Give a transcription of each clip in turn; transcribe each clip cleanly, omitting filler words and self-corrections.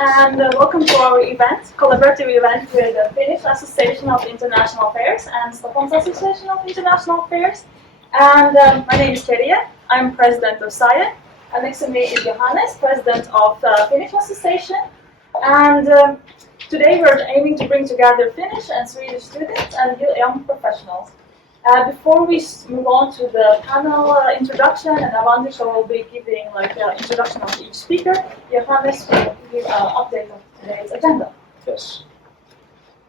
and welcome to our event, collaborative event with the Finnish Association of International Affairs and Stockholm Association of International Affairs. And my name is Terje, I'm president of SIPRI, and next to me is Johannes, president of the Finnish Association. And today we're aiming to bring together Finnish and Swedish students and young professionals. Before we move on to the panel introduction, and Avandisha will be giving an introduction of each speaker, Johannes will give an update of today's agenda. Yes.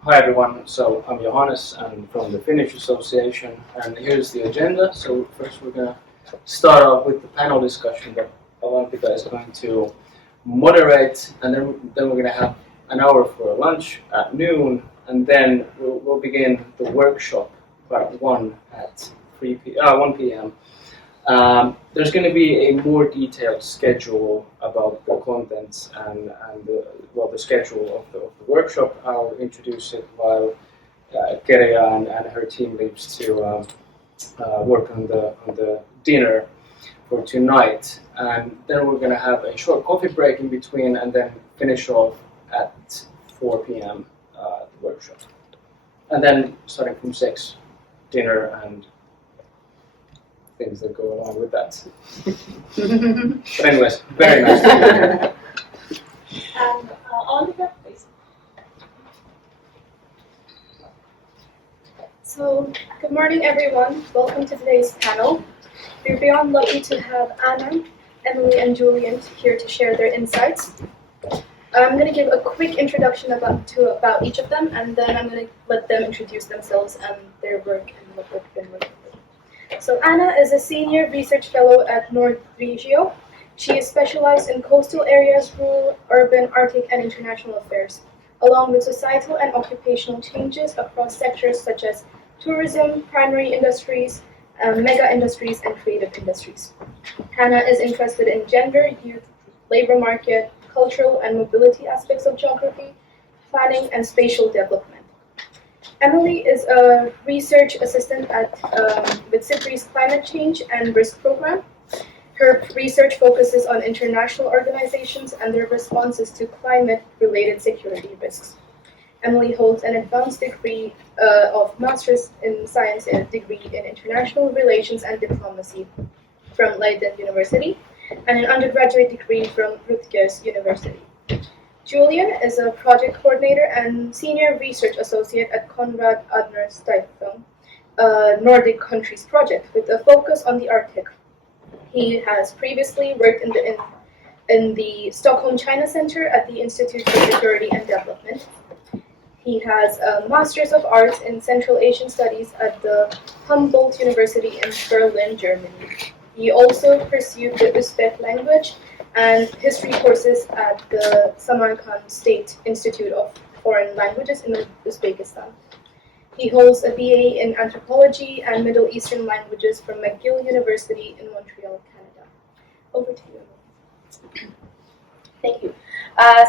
Hi everyone, so I'm Johannes, I'm from the Finnish Association, and here's the agenda. So first we're going to start off with the panel discussion that Avandisha is going to moderate, and then we're going to have an hour for lunch at noon, and then we'll begin the workshop part 1 at 1 p.m. There's going to be a more detailed schedule about the contents and the schedule of the workshop. I'll introduce it while Kerja and her team leaves to work on the dinner for tonight. And then we're going to have a short coffee break in between, and then finish off at 4 p.m. The workshop. And then starting from 6. Dinner and things that go along with that. But anyways, very nice to be here. And Oliver, please. So, good morning everyone. Welcome to today's panel. We're beyond lucky to have Anna, Emilie, and Julian here to share their insights. I'm going to give a quick introduction about each of them, and then I'm going to let them introduce themselves and their work and what they've been working with. So Anna is a senior research fellow at Nordregio. She is specialized in coastal areas, rural, urban, Arctic, and international affairs, along with societal and occupational changes across sectors such as tourism, primary industries, mega industries, and creative industries. Anna is interested in gender, youth, labor market, cultural and mobility aspects of geography, planning, and spatial development. Emilie is a research assistant with SIPRI's Climate Change and Risk Program. Her research focuses on international organizations and their responses to climate-related security risks. Emilie holds an advanced degree of Master's in Science and a degree in International Relations and Diplomacy from Leiden University, and an undergraduate degree from Rutgers University. Julian is a project coordinator and senior research associate at Konrad-Adenauer-Stiftung, a Nordic countries project with a focus on the Arctic. He has previously worked in the Stockholm China Center at the Institute for Security and Development. He has a Master's of Arts in Central Asian Studies at the Humboldt University in Berlin, Germany. He also pursued the Uzbek language and history courses at the Samarkand State Institute of Foreign Languages in Uzbekistan. He holds a BA in Anthropology and Middle Eastern Languages from McGill University in Montreal, Canada. Over to you. Thank you.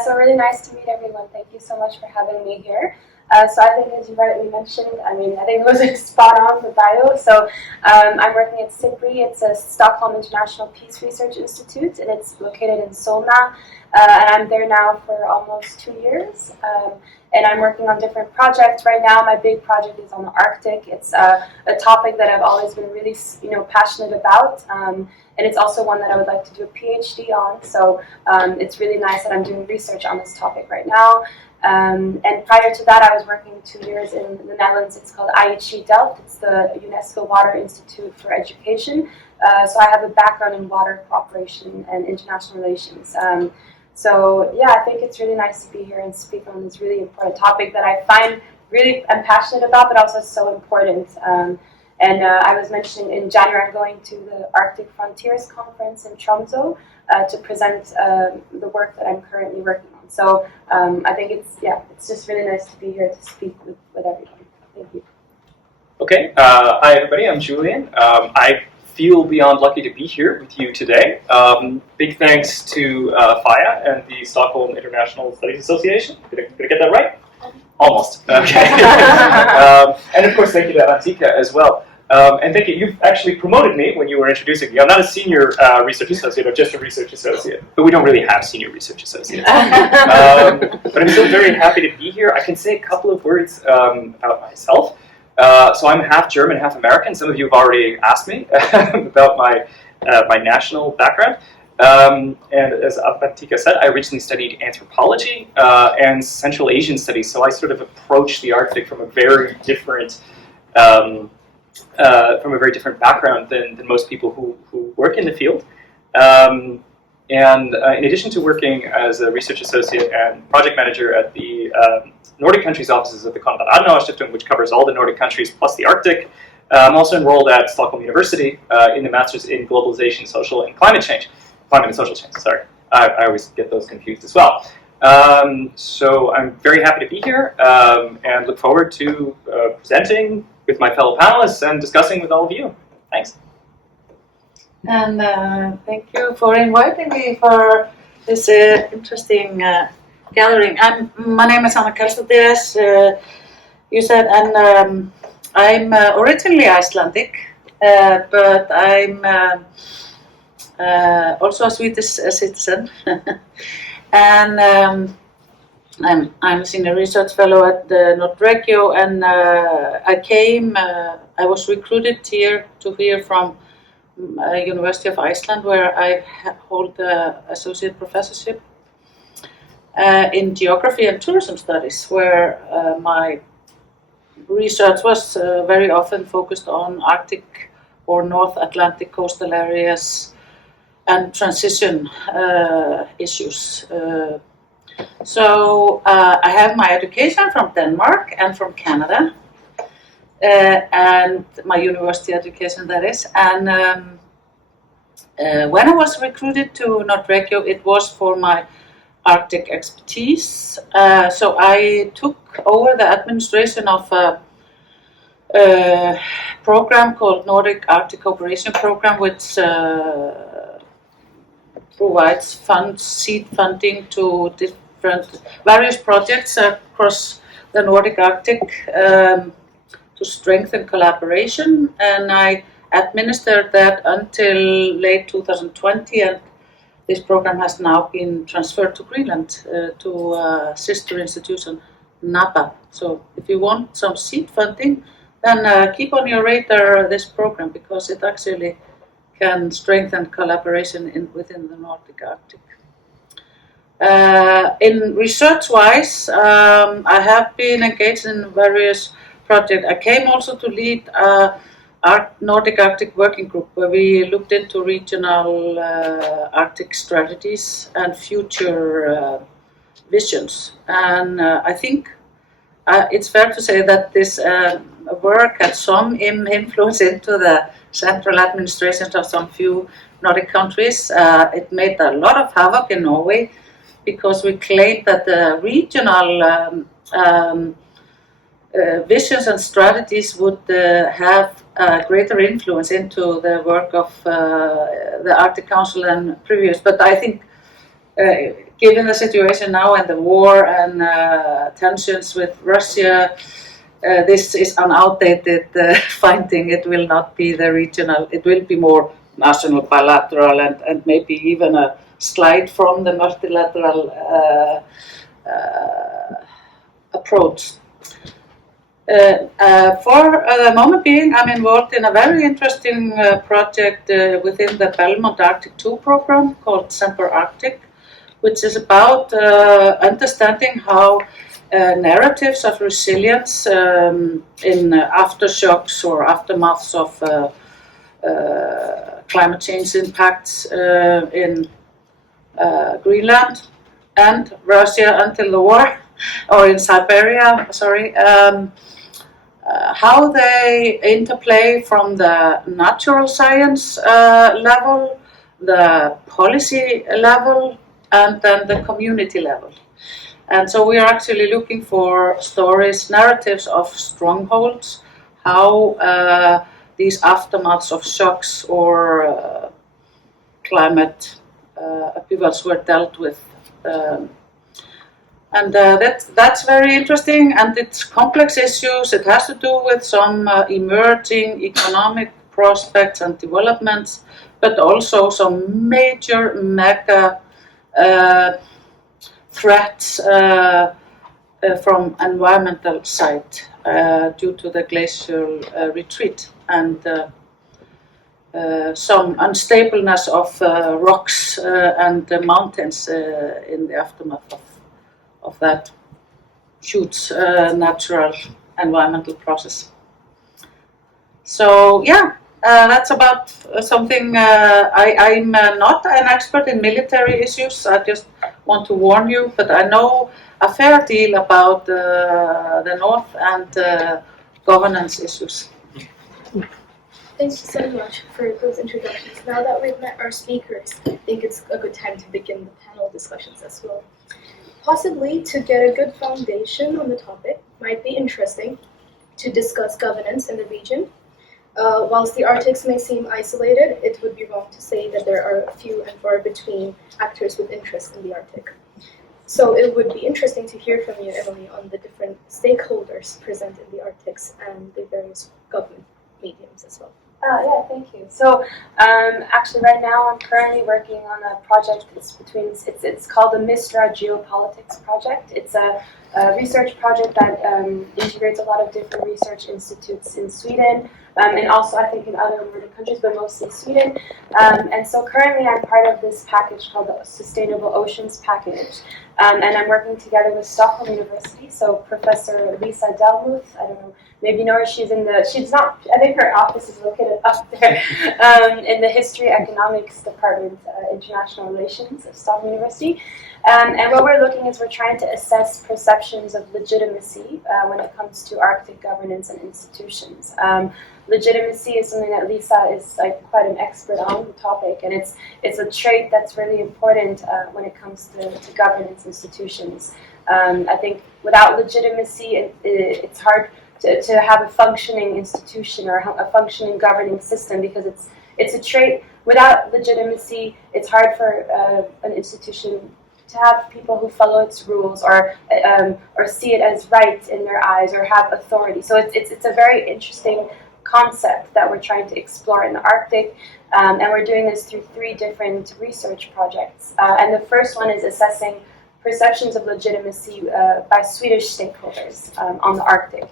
So really nice to meet everyone. Thank you so much for having me here. So I think, as you rightly mentioned, I think it was spot on the bio. So I'm working at SIPRI. It's a Stockholm International Peace Research Institute, and it's located in Solna. And I'm there now for almost 2 years. And I'm working on different projects right now. My big project is on the Arctic. It's a topic that I've always been really, passionate about. And it's also one that I would like to do a PhD on. So it's really nice that I'm doing research on this topic right now. And prior to that, I was working 2 years in the Netherlands. It's called IHE Delft. It's the UNESCO Water Institute for Education. So I have a background in water cooperation and international relations. I think it's really nice to be here and speak on this really important topic that I find really I'm passionate about, but also so important. I was mentioning in January, I'm going to the Arctic Frontiers Conference in Tromsø to present the work that I'm currently working on. So I think it's just really nice to be here to speak with everyone. Thank you. Okay, hi everybody, I'm Julian. I feel beyond lucky to be here with you today. Big thanks to FAIA and the Stockholm International Studies Association. Did I get that right? Almost. Okay. And of course, thank you to Antika as well. And thank you. You've actually promoted me when you were introducing me. I'm not a senior research associate, or just a research associate, but we don't really have senior research associates. But I'm still very happy to be here. I can say a couple of words about myself. So I'm half German, half American. Some of you have already asked me about my national background. And as Avantika said, I originally studied anthropology and Central Asian studies. So I sort of approached the Arctic from a very different background than most people who work in the field. And in addition to working as a research associate and project manager at the Nordic countries offices of the Konrad-Adenauer-Stiftung, which covers all the Nordic countries plus the Arctic, I'm also enrolled at Stockholm University in the Masters in Globalization, Social and Climate Change. Climate and Social Change, sorry. I always get those confused as well. So I'm very happy to be here and look forward to presenting with my fellow panelists and discussing with all of you. Thanks. And thank you for inviting me for this interesting gathering. My name is Karlsdóttir, as you said, and I'm originally Icelandic, but I'm also a Swedish citizen. And I'm a senior research fellow at the Nordregio, and I was recruited here to hear from University of Iceland, where I hold the associate professorship in geography and tourism studies, where my research was very often focused on Arctic or North Atlantic coastal areas and transition issues. So I have my education from Denmark and from Canada, and my university education, that is. And when I was recruited to Nordregio, it was for my Arctic expertise. So I took over the administration of a program called Nordic Arctic Cooperation Program, which provides seed funding to various projects across the Nordic Arctic to strengthen collaboration, and I administered that until late 2020, and this program has now been transferred to Greenland to a sister institution, NAPA. So if you want some seed funding, then keep on your radar this program, because it actually can strengthen collaboration within the Nordic Arctic. In research-wise, I have been engaged in various projects. I came also to lead Nordic Arctic Working Group, where we looked into regional Arctic strategies and future visions. And I think it's fair to say that this work had some influence into the central administrations of some few Nordic countries. It made a lot of havoc in Norway, because we claimed that the regional visions and strategies would have greater influence into the work of the Arctic Council than previous. But I think, given the situation now and the war and tensions with Russia, this is an outdated finding. It will not be the regional, it will be more national, bilateral, and maybe even a slide from the multilateral approach. For the moment being, I'm involved in a very interesting project within the Belmont Arctic 2 program called Semper Arctic, which is about understanding how narratives of resilience in aftershocks or aftermaths of climate change impacts in Greenland and Russia until the war, or in Siberia, sorry, how they interplay from the natural science level, the policy level, and then the community level. And so we are actually looking for stories, narratives of strongholds, how these aftermaths of shocks or climate upheavals were dealt with. And that's very interesting, and it's complex issues. It has to do with some emerging economic prospects and developments, but also some major mega threats from environmental side due to the glacial retreat and some unstableness of rocks and the mountains in the aftermath of that huge natural environmental process. So yeah, that's about something. I'm not an expert in military issues. I just want to warn you, but I know a fair deal about the North and governance issues. Thank you so much for those introductions. Now that we've met our speakers, I think it's a good time to begin the panel discussions as well. Possibly to get a good foundation on the topic might be interesting to discuss governance in the region. Whilst the Arctics may seem isolated, it would be wrong to say that there are few and far between actors with interest in the Arctic. So it would be interesting to hear from you, Emilie, on the different stakeholders present in the Arctics and the various government mediums as well. Yeah, thank you. So actually right now I'm currently working on a project it's called the MISTRA Geopolitics project. It's a research project that integrates a lot of different research institutes in Sweden and also I think in other Nordic countries, but mostly Sweden. And so currently I'm part of this package called the Sustainable Oceans Package. And I'm working together with Stockholm University. So Professor Lisa Delmuth, I don't know, maybe you know her, she's not, I think her office is located up there in the History Economics Department, International Relations of Stockholm University. And what we're looking is we're trying to assess perceptions of legitimacy when it comes to Arctic governance and institutions. Legitimacy is something that Lisa is quite an expert on the topic, and it's a trait that's really important when it comes to governance institutions. I think without legitimacy, it's hard to have a functioning institution or a functioning governing system because it's a trait. Without legitimacy, it's hard for an institution to have people who follow its rules or see it as right in their eyes or have authority. So it's a very interesting concept that we're trying to explore in the Arctic, and we're doing this through 3 different research projects. And the first one is assessing perceptions of legitimacy by Swedish stakeholders on the Arctic.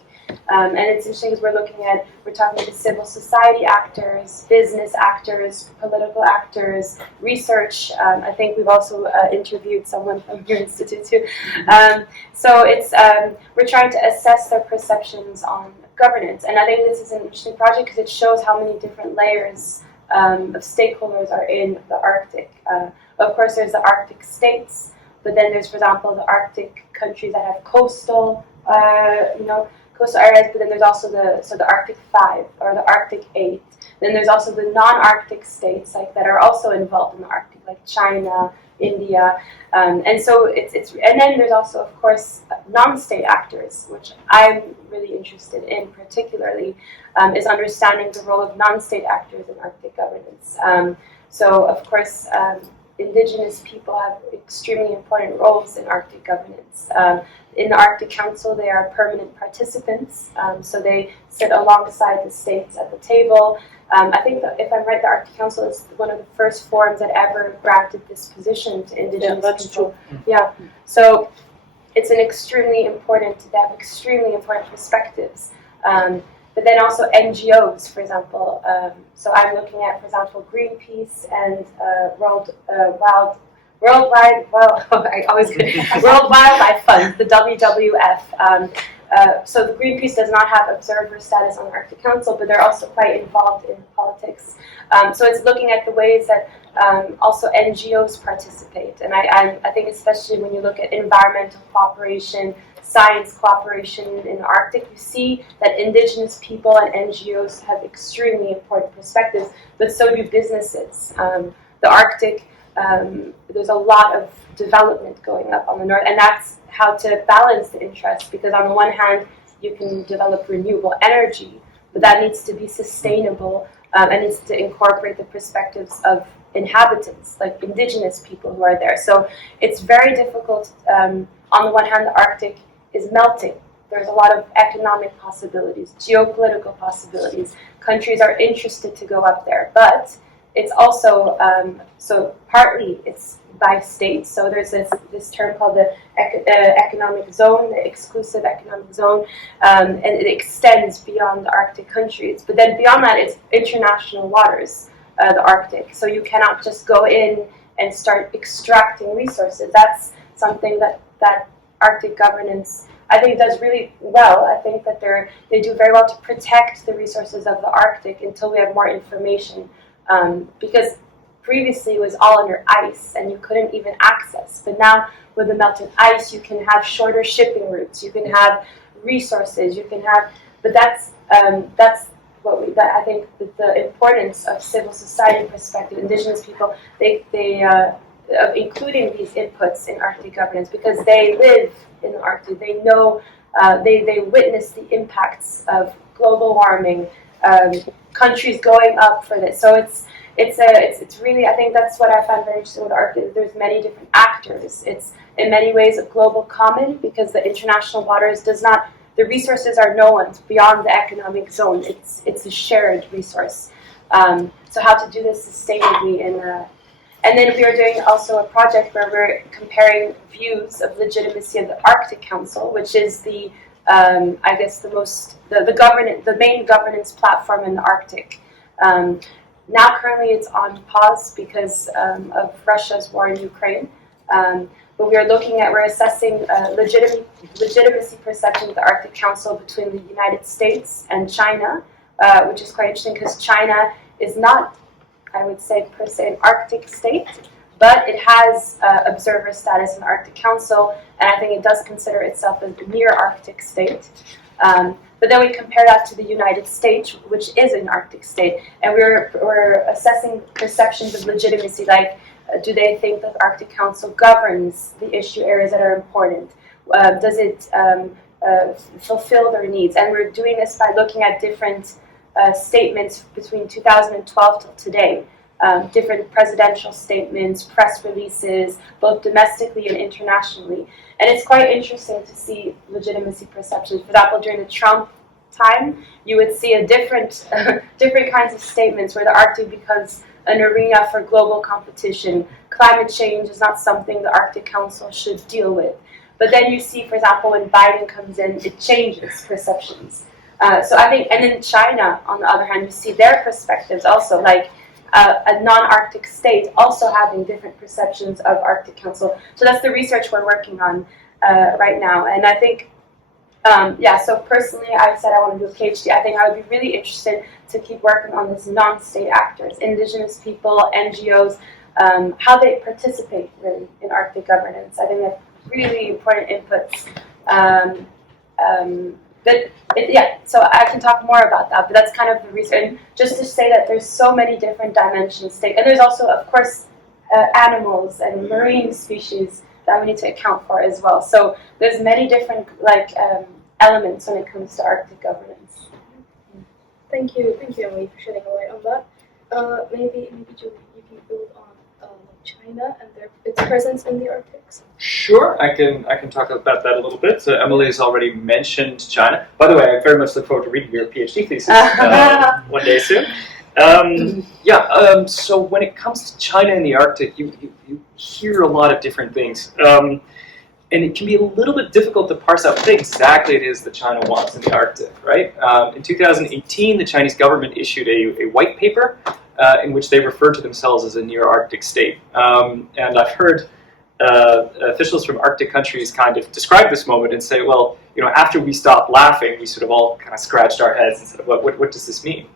And it's interesting because we're talking to civil society actors, business actors, political actors, research. I think we've also interviewed someone from your institute too. So we're trying to assess their perceptions on governance. And I think this is an interesting project because it shows how many different layers of stakeholders are in the Arctic. Of course, there's the Arctic states, but then there's, for example, the Arctic countries that have coastal areas, but then there's also the Arctic 5 or the Arctic 8. Then there's also the non-Arctic states that are also involved in the Arctic, like China, India, and so and then there's also, of course, non-state actors, which I'm really interested in particularly, is understanding the role of non-state actors in Arctic governance. So, of course, indigenous people have extremely important roles in Arctic governance. In the Arctic Council, they are permanent participants, so they sit alongside the states at the table. I think that if I'm right, the Arctic Council is one of the first forums that ever granted this position to indigenous people. Yeah, so it's they have extremely important perspectives. But then also NGOs, for example. So I'm looking at, for example, Greenpeace and World Wildlife Fund, the WWF. So the Greenpeace does not have observer status on the Arctic Council, but they're also quite involved in politics. So it's looking at the ways that also NGOs participate. And I think especially when you look at environmental cooperation, science cooperation in the Arctic, you see that indigenous people and NGOs have extremely important perspectives, but so do businesses. The Arctic, there's a lot of development going up on the north, and that's how to balance the interests, because on the one hand, you can develop renewable energy, but that needs to be sustainable and needs to incorporate the perspectives of inhabitants, like indigenous people who are there. So it's very difficult on the one hand, the Arctic is melting. There's a lot of economic possibilities, geopolitical possibilities. Countries are interested to go up there, but it's also, so partly it's by state. So there's this term called the economic zone, the exclusive economic zone, and it extends beyond the Arctic countries. But then beyond that, it's international waters, the Arctic. So you cannot just go in and start extracting resources. That's something that Arctic governance, I think, does really well. I think that they do very well to protect the resources of the Arctic until we have more information, because previously it was all under ice and you couldn't even access. But now with the melted ice, you can have shorter shipping routes. You can have resources. You can have, but that's what I think that the importance of civil society perspective, indigenous people, of including these inputs in Arctic governance, because they live in the Arctic. They know, they witness the impacts of global warming, countries going up for this. So it's really, I think that's what I find very interesting with Arctic. There's many different actors. It's in many ways a global common, because the international waters the resources are no one's beyond the economic zone. It's a shared resource. So how to do this sustainably and then we are doing also a project where we're comparing views of legitimacy of the Arctic Council, which is the I guess the main governance platform in the Arctic. Now currently it's on pause because of Russia's war in Ukraine. But we're assessing legitimacy perception of the Arctic Council between the United States and China, which is quite interesting because China is not, I would say, per se an Arctic state, but it has observer status in the Arctic Council, and I think it does consider itself a near-Arctic state. But then we compare that to the United States, which is an Arctic state, and we're assessing perceptions of legitimacy, like do they think that the Arctic Council governs the issue areas that are important? Does it fulfill their needs? And we're doing this by looking at different statements between 2012 till today, different presidential statements, press releases, both domestically and internationally. And it's quite interesting to see legitimacy perceptions. For example, during the Trump time, you would see a different kinds of statements where the Arctic becomes an arena for global competition. Climate change is not something the Arctic Council should deal with. But then you see, for example, when Biden comes in, it changes perceptions. So I think, and in China, on the other hand, you see their perspectives also, like a non-Arctic state also having different perceptions of Arctic Council. So that's the research we're working on right now. And I think, so personally, I said I want to do a PhD. I think I would be really interested to keep working on this non-state actors, indigenous people, NGOs, how they participate really in Arctic governance. I think they have really important inputs. So I can talk more about that, but that's kind of the reason. And just to say that there's so many different dimensions, and there's also, of course, animals and marine species that we need to account for as well. So there's many different elements when it comes to Arctic governance. Thank you, Emilie, for shedding a light on that. Maybe Julie, you can build on China and its presence in the Arctic. Sure, I can talk about that a little bit. So Emilie has already mentioned China. By the way, I very much look forward to reading your PhD thesis one day soon. So when it comes to China and the Arctic, you hear a lot of different things. And it can be a little bit difficult to parse out what exactly it is that China wants in the Arctic, right? In 2018, the Chinese government issued a white paper in which they referred to themselves as a near-Arctic state. And I've heard officials from Arctic countries kind of describe this moment and say, well, after we stopped laughing, we sort of all kind of scratched our heads and said, what does this mean?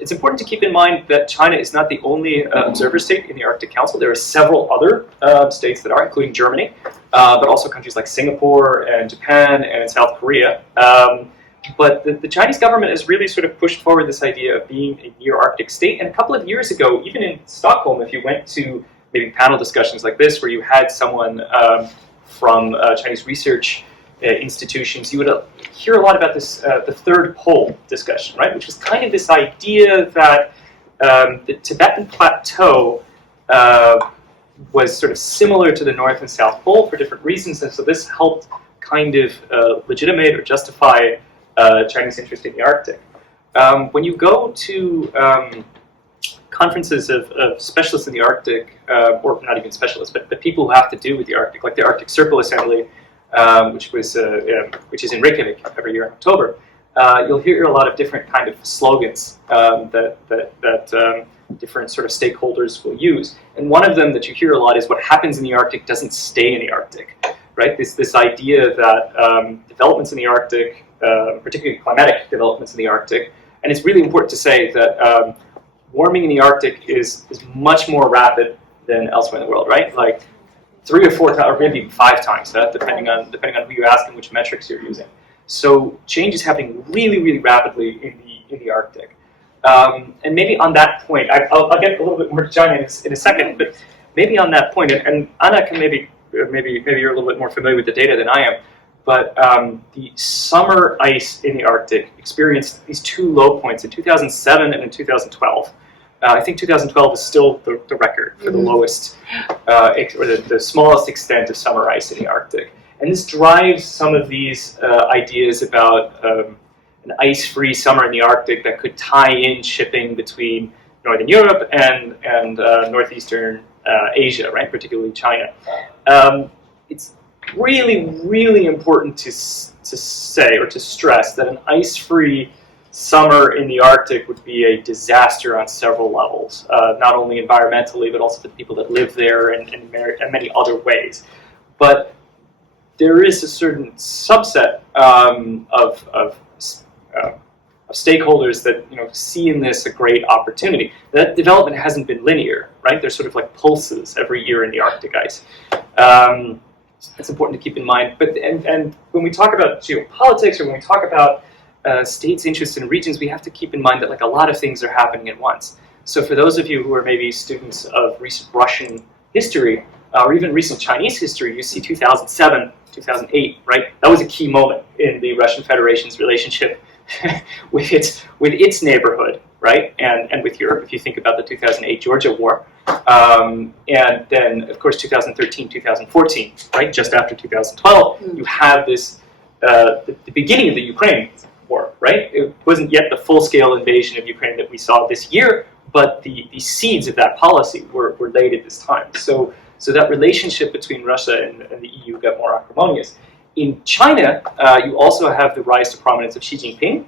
It's important to keep in mind that China is not the only observer state in the Arctic Council. There are several other states that are, including Germany, but also countries like Singapore and Japan and South Korea. But the Chinese government has really sort of pushed forward this idea of being a near-Arctic state. And a couple of years ago, even in Stockholm, if you went to maybe panel discussions like this, where you had someone from Chinese research institutions, you would hear a lot about this, the third pole discussion, right? Which was kind of this idea that the Tibetan plateau was sort of similar to the North and South Pole for different reasons, and so this helped kind of legitimate or justify Chinese interest in the Arctic. When you go to conferences of specialists in the Arctic, or not even specialists, but people who have to do with the Arctic, like the Arctic Circle Assembly, which is in Reykjavik every year in October, you'll hear a lot of different kind of slogans that different sort of stakeholders will use. And one of them that you hear a lot is what happens in the Arctic doesn't stay in the Arctic, right? This idea that developments in the Arctic, particularly climatic developments in the Arctic, and it's really important to say that warming in the Arctic is much more rapid than elsewhere in the world, right? Like 3 or 4 times, or maybe even 5 times that, depending on who you ask and which metrics you're using. So change is happening really, really rapidly in the Arctic. And maybe on that point, I'll get a little bit more to China in a second, but maybe on that point, and Anna can maybe you're a little bit more familiar with the data than I am, but the summer ice in the Arctic experienced these 2 low points in 2007 and in 2012. I think 2012 is still the record for the lowest, or the smallest extent of summer ice in the Arctic. And this drives some of these ideas about an ice-free summer in the Arctic that could tie in shipping between Northern Europe and Northeastern Asia, right, particularly China. It's really, really important to say or to stress that an ice-free summer in the Arctic would be a disaster on several levels, not only environmentally, but also for the people that live there and many other ways. But there is a certain subset of stakeholders that see in this a great opportunity. That development hasn't been linear, right? There's sort of like pulses every year in the Arctic ice. It's important to keep in mind. But and when we talk about geopolitics, or when we talk about states' interests in regions, we have to keep in mind that like a lot of things are happening at once. So for those of you who are maybe students of recent Russian history, or even recent Chinese history, you see 2007, 2008, right? That was a key moment in the Russian Federation's relationship with its neighborhood, right? And with Europe, if you think about the 2008 Georgia War. And then, of course, 2013, 2014, right? Just after 2012, you have this, the beginning of the Ukraine War, right? It wasn't yet the full-scale invasion of Ukraine that we saw this year, but the seeds of that policy were laid at this time. So that relationship between Russia and the EU got more acrimonious. In China, you also have the rise to prominence of Xi Jinping,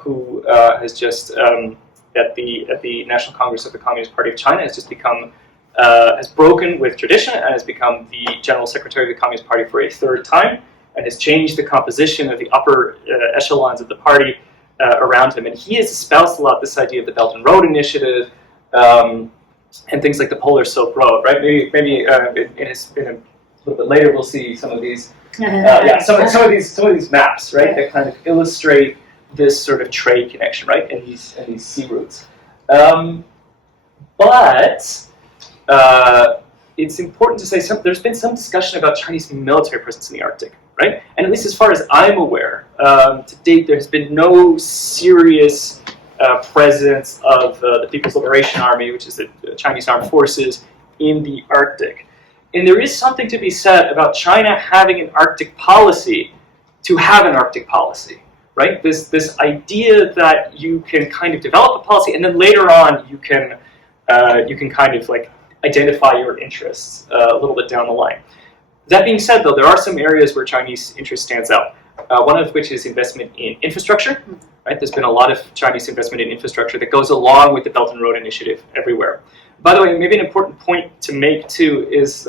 who has just at the National Congress of the Communist Party of China has just become has broken with tradition and has become the General Secretary of the Communist Party for a 3rd time, and has changed the composition of the upper echelons of the party around him. And he has espoused a lot this idea of the Belt and Road Initiative. And things like the Polar Silk Road, right? Maybe in a little bit later we'll see some of these, some of these maps, right? That kind of illustrate this sort of trade connection, right? And these sea routes. But it's important to say there's been some discussion about Chinese military presence in the Arctic, right? And at least as far as I'm aware, to date there has been no serious presence of the People's Liberation Army, which is the Chinese armed forces, in the Arctic. And there is something to be said about China having an Arctic policy to have an Arctic policy, right? This idea that you can kind of develop a policy and then later on you can kind of like identify your interests a little bit down the line. That being said, though, there are some areas where Chinese interest stands out. One of which is investment in infrastructure. Right? There's been a lot of Chinese investment in infrastructure that goes along with the Belt and Road Initiative everywhere. By the way, maybe an important point to make too is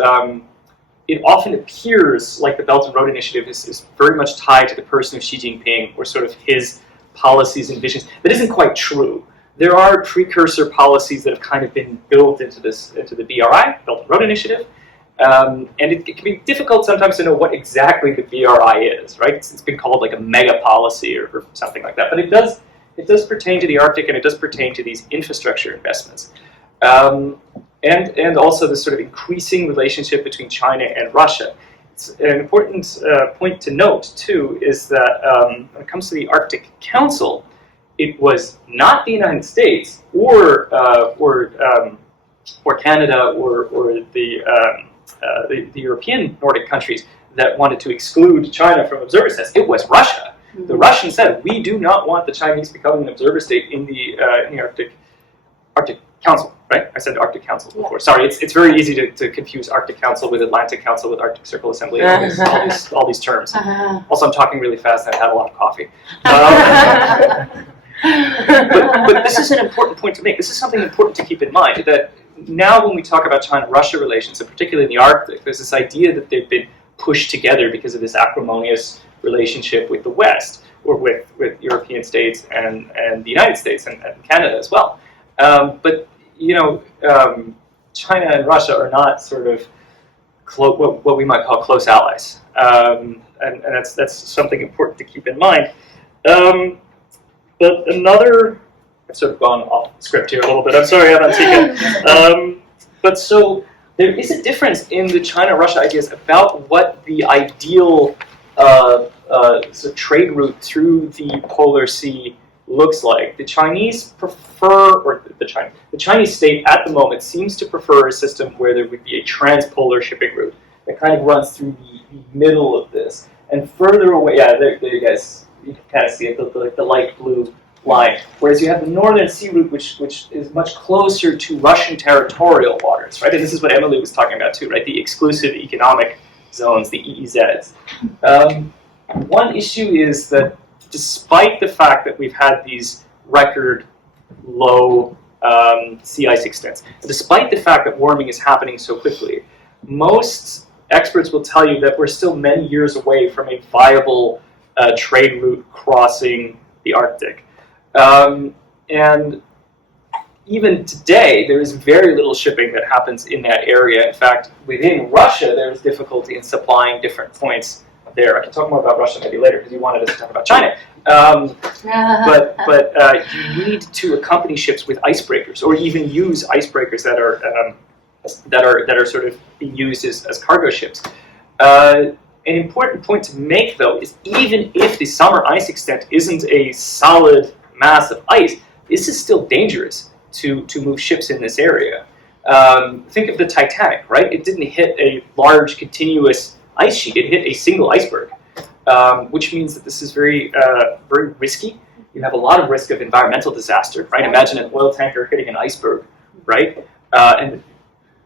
it often appears like the Belt and Road Initiative is very much tied to the person of Xi Jinping or sort of his policies and visions. That isn't quite true. There are precursor policies that have kind of been built into the BRI, Belt and Road Initiative. And it can be difficult sometimes to know what exactly the BRI is, right? It's been called like a mega policy or something like that, but it does pertain to the Arctic and it does pertain to these infrastructure investments, and also this sort of increasing relationship between China and Russia. It's an important point to note too is that when it comes to the Arctic Council, it was not the United States or Canada or the European Nordic countries that wanted to exclude China from observer status. It was Russia. The Russians said, we do not want the Chinese becoming an observer state in the Arctic Council, right? I said Arctic Council before. Sorry, it's very easy to confuse Arctic Council with Atlantic Council with Arctic Circle Assembly, all these terms. Also, I'm talking really fast and I've had a lot of coffee. But this is an important point to make. This is something important to keep in mind, that now when we talk about China-Russia relations, and particularly in the Arctic, there's this idea that they've been pushed together because of this acrimonious relationship with the West, or with European states and the United States and Canada as well. But China and Russia are not sort of what we might call close allies, and that's something important to keep in mind. But I've sort of gone off script here a little bit. I'm sorry, Avantika. But so there is a difference in the China-Russia ideas about what the ideal trade route through the Polar Sea looks like. The Chinese prefer, or the Chinese state at the moment seems to prefer a system where there would be a transpolar shipping route that kind of runs through the middle of this. And further away, there you guys, you can kind of see it, the light blue line. Whereas you have the Northern Sea route, which is much closer to Russian territorial waters, right? And this is what Emilie was talking about too, right? The exclusive economic zones, the EEZs. One issue is that despite the fact that we've had these record low sea ice extents, despite the fact that warming is happening so quickly, most experts will tell you that we're still many years away from a viable trade route crossing the Arctic. And even today, there is very little shipping that happens in that area. In fact, within Russia, there is difficulty in supplying different points there. I can talk more about Russia maybe later because you wanted us to talk about China. But you need to accompany ships with icebreakers, or even use icebreakers that are sort of being used as cargo ships. An important point to make, though, is even if the summer ice extent isn't a solid mass of ice, this is still dangerous to move ships in this area. Think of the Titanic, right? It didn't hit a large continuous ice sheet, it hit a single iceberg, which means that this is very risky. You have a lot of risk of environmental disaster, right? Imagine an oil tanker hitting an iceberg, right? And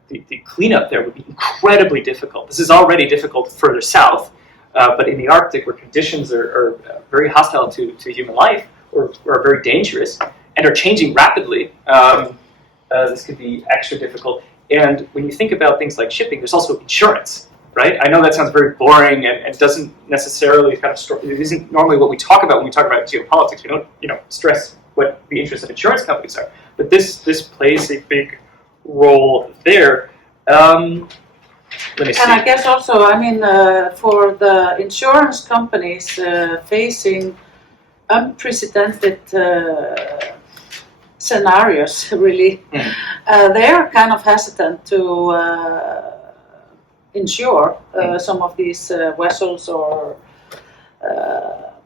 the cleanup there would be incredibly difficult. This is already difficult further south, but in the Arctic, where conditions are very hostile to human life, or are very dangerous, and are changing rapidly, this could be extra difficult. And when you think about things like shipping, there's also insurance, right? I know that sounds very boring and doesn't necessarily it isn't normally what we talk about when we talk about geopolitics. We don't stress what the interests of insurance companies are, but this plays a big role there. Let me see. And I guess also, for the insurance companies facing unprecedented scenarios, really, they are kind of hesitant to insure some of these vessels, or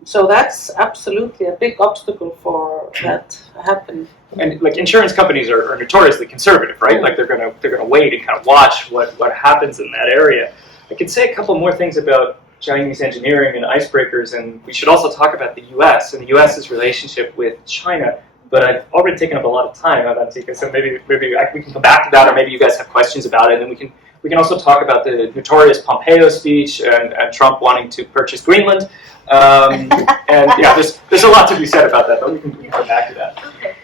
so that's absolutely a big obstacle for that happening. And like insurance companies are notoriously conservative, right? Like they're gonna wait and kind of watch what happens in that area. I could say a couple more things about Chinese engineering and icebreakers, and we should also talk about the U.S. and the U.S.'s relationship with China. But I've already taken up a lot of time on that, so maybe we can come back to that, or maybe you guys have questions about it, and we can also talk about the notorious Pompeo speech and Trump wanting to purchase Greenland. And yeah, there's a lot to be said about that, but we can come back to that.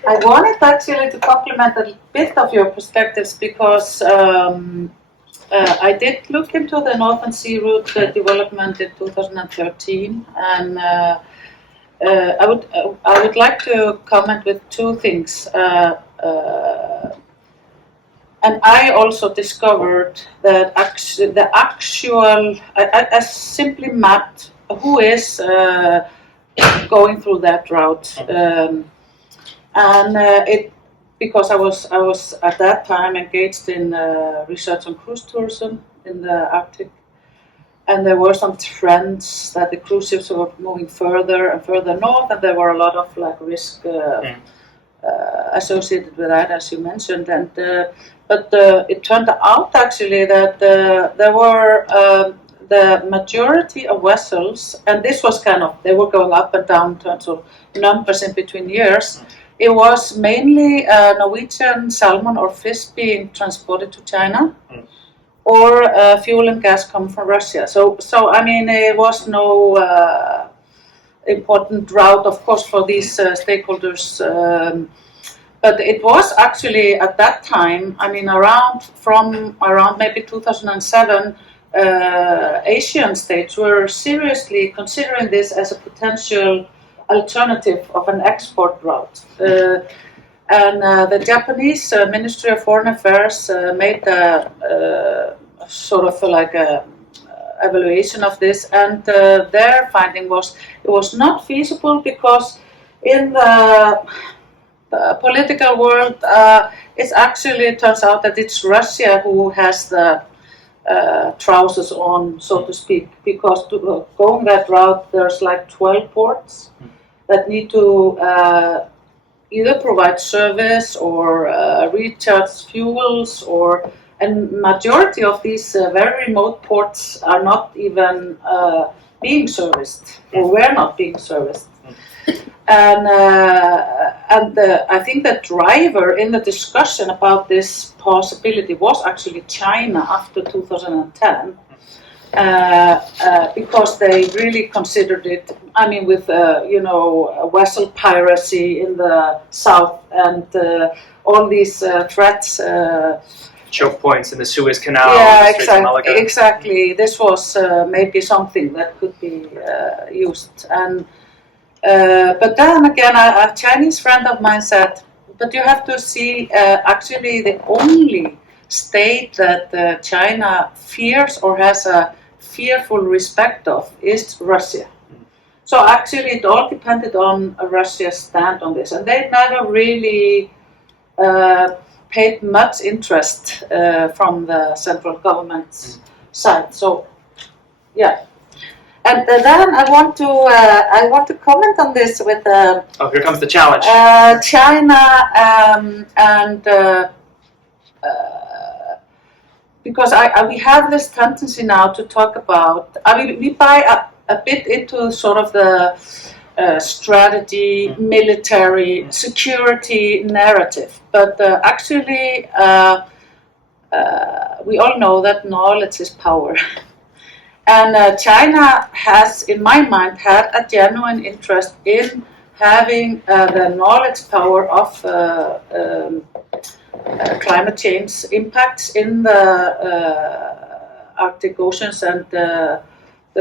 I wanted actually to complement a bit of your perspectives, because I did look into the Northern Sea route development in 2013, and I would like to comment with two things. And I also discovered that I simply mapped who is going through that route, because I was at that time engaged in research on cruise tourism in the Arctic, and there were some trends that the cruise ships were moving further and further north, and there were a lot of risk associated with that, as you mentioned. And but it turned out actually that there were the majority of vessels, and this was they were going up and down in terms of numbers in between years. It was mainly Norwegian salmon or fish being transported to China, or fuel and gas come from Russia. So I mean, it was no important route, of course, for these stakeholders. But it was actually at that time, I mean, from around maybe 2007, Asian states were seriously considering this as a potential alternative of an export route. And the Japanese Ministry of Foreign Affairs made sort of like a evaluation of this, and their finding was it was not feasible because in the political world, it turns out that it's Russia who has the trousers on, so to speak, because going that route, there's like 12 ports that need to either provide service or recharge fuels, and majority of these very remote ports are not even being serviced, or were not being serviced. And I think the driver in the discussion about this possibility was actually China after 2010, because they really considered it. I mean, with vessel piracy in the south and all these threats. Choke points in the Suez Canal. Yeah, exactly. This was maybe something that could be used. And but then again, a Chinese friend of mine said, but you have to see, actually the only state that China fears or has a fearful respect of is Russia. So actually it all depended on Russia's stand on this, and they never really paid much interest from the central government's side. So, yeah. And then I want to comment on this with. Here comes the challenge. China and because we have this tendency now to talk about. I mean, we buy a bit into sort of the strategy, military, security narrative, but actually, we all know that knowledge is power. And China has, in my mind, had a genuine interest in having the knowledge power of climate change impacts in the Arctic Oceans and the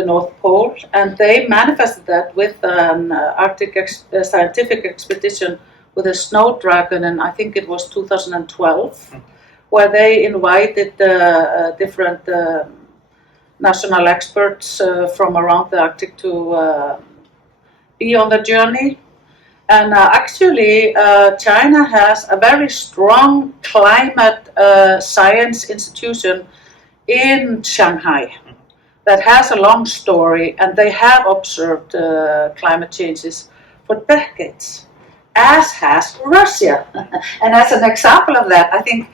North Pole. And they manifested that with an Arctic scientific expedition with a snow dragon, and I think it was 2012, where they invited different national experts from around the Arctic to be on the journey. And actually, China has a very strong climate science institution in Shanghai that has a long story, and they have observed climate changes for decades, as has Russia. And as an example of that, I think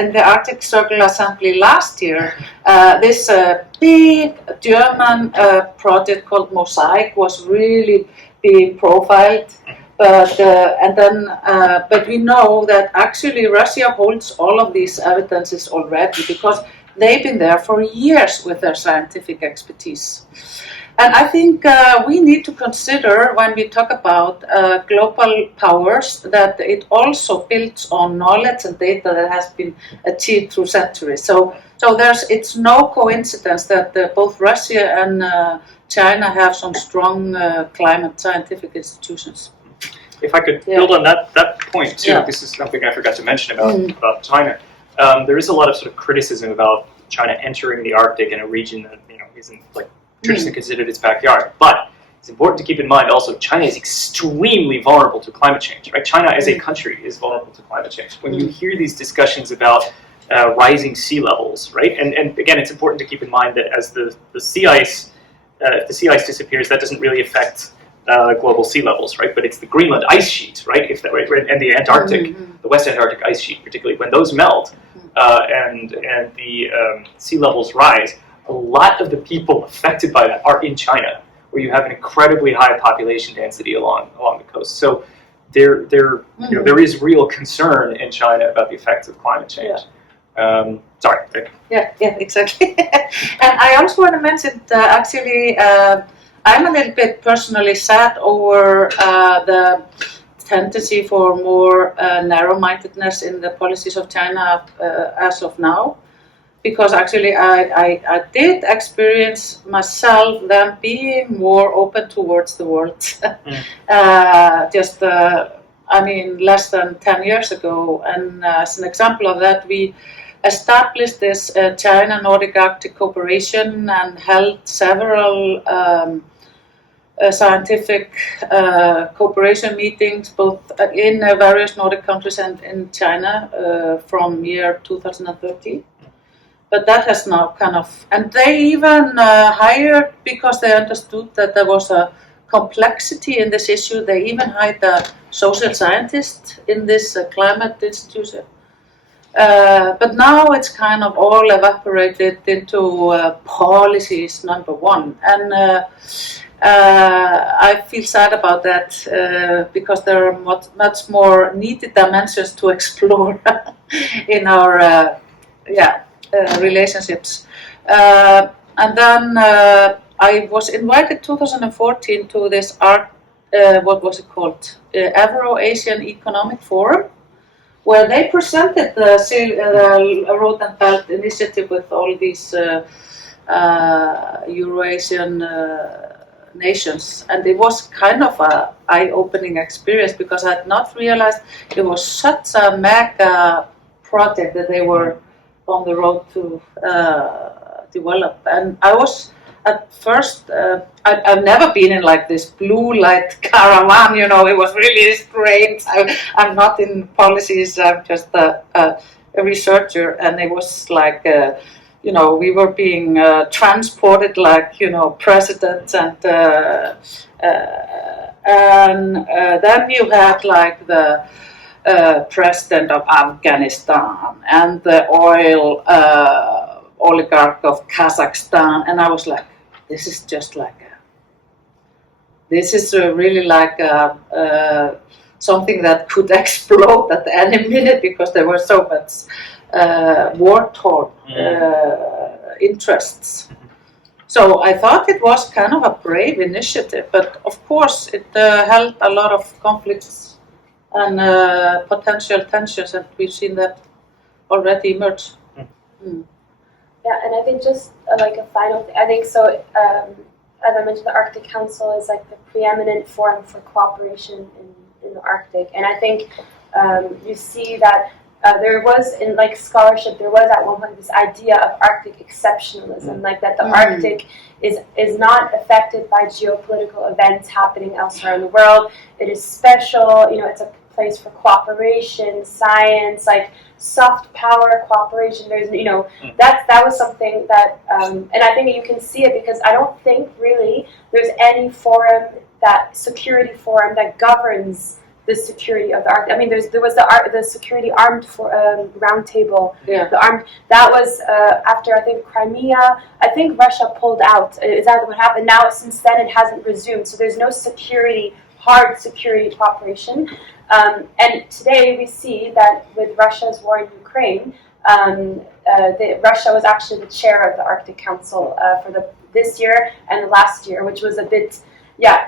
in the Arctic Circle Assembly last year, this big German project called Mosaic was really being profiled. But but we know that actually Russia holds all of these evidences already, because they've been there for years with their scientific expertise. And I think we need to consider, when we talk about global powers, that it also builds on knowledge and data that has been achieved through centuries. So it's no coincidence that both Russia and China have some strong climate scientific institutions. If I could build on that point too, this is something I forgot to mention about China. There is a lot of sort of criticism about China entering the Arctic in a region that isn't like traditionally considered its backyard. But it's important to keep in mind also China is extremely vulnerable to climate change. Right? China as a country is vulnerable to climate change. When you hear these discussions about rising sea levels, right? And again, it's important to keep in mind that as the sea ice, if the sea ice disappears, that doesn't really affect global sea levels, right? But it's the Greenland ice sheet, right? If that, right, and the Antarctic, the West Antarctic ice sheet, particularly when those melt and the sea levels rise, a lot of the people affected by that are in China, where you have an incredibly high population density along the coast. So there is real concern in China about the effects of climate change. Sorry. Yeah, exactly. And I also want to mention actually, I'm a little bit personally sad over the tendency for more narrow-mindedness in the policies of China as of now. Because actually I did experience myself them being more open towards the world. Less than 10 years ago. And as an example of that, we established this China-Nordic Arctic cooperation and held several scientific cooperation meetings, both in various Nordic countries and in China from year 2013. But that has now and they even hired, because they understood that there was a complexity in this issue, they even hired a social scientist in this climate institution. But now it's kind of all evaporated into policies, number one. And I feel sad about that because there are much more needed dimensions to explore in our relationships. And then I was invited 2014 to this what was it called? Euro-Asian Economic Forum, where they presented the Road and Belt Initiative with all these Euro-Asian nations. And it was kind of an eye-opening experience because I had not realized it was such a mega project that they were on the road to develop. And I was at first, I've never been in like this blue light caravan, it was really strange. I'm not in policies, I'm just a researcher, and it was like, we were being transported like, presidents, and then you had like the president of Afghanistan and the oil oligarch of Kazakhstan, and I was like, this is just like really like something that could explode at any minute because there were so much war-torn interests. So I thought it was kind of a brave initiative, but of course it held a lot of conflicts and potential tensions, and we've seen that already emerge. Yeah, and I think just like a final thing, I think so, as I mentioned, the Arctic Council is like the preeminent forum for cooperation in the Arctic. And I think you see that there was, in like scholarship, there was at one point this idea of Arctic exceptionalism, like that the Arctic is not affected by geopolitical events happening elsewhere in the world. It is special, it's a place for cooperation, science, like soft power cooperation. There's, that was something that, and I think you can see it because I don't think really there's any security forum that governs the security of the Arctic. I mean, there was the security armed roundtable. Yeah. That was after I think Crimea. I think Russia pulled out. Is that what happened? Now since then it hasn't resumed. So there's no hard security cooperation. And today we see that with Russia's war in Ukraine, Russia was actually the chair of the Arctic Council for this year and the last year, which was a bit,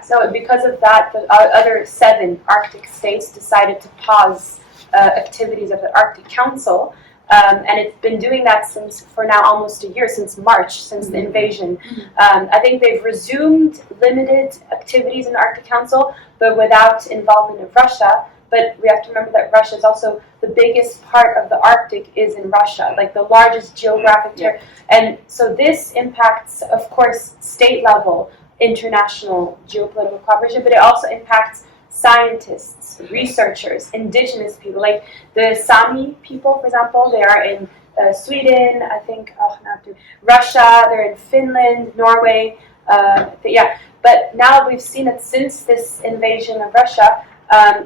so because of that, the other 7 Arctic states decided to pause activities of the Arctic Council, and it's been doing that for now almost a year, since March, since the invasion. I think they've resumed limited activities in the Arctic Council, but without involvement of Russia. But we have to remember that Russia is also the biggest part of the Arctic is in Russia, like the largest geographic territory. And so this impacts, of course, state level international geopolitical cooperation, but it also impacts scientists, researchers, indigenous people, like the Sami people, for example. They are in Sweden, I think, Russia, they're in Finland, Norway. But now we've seen that since this invasion of Russia,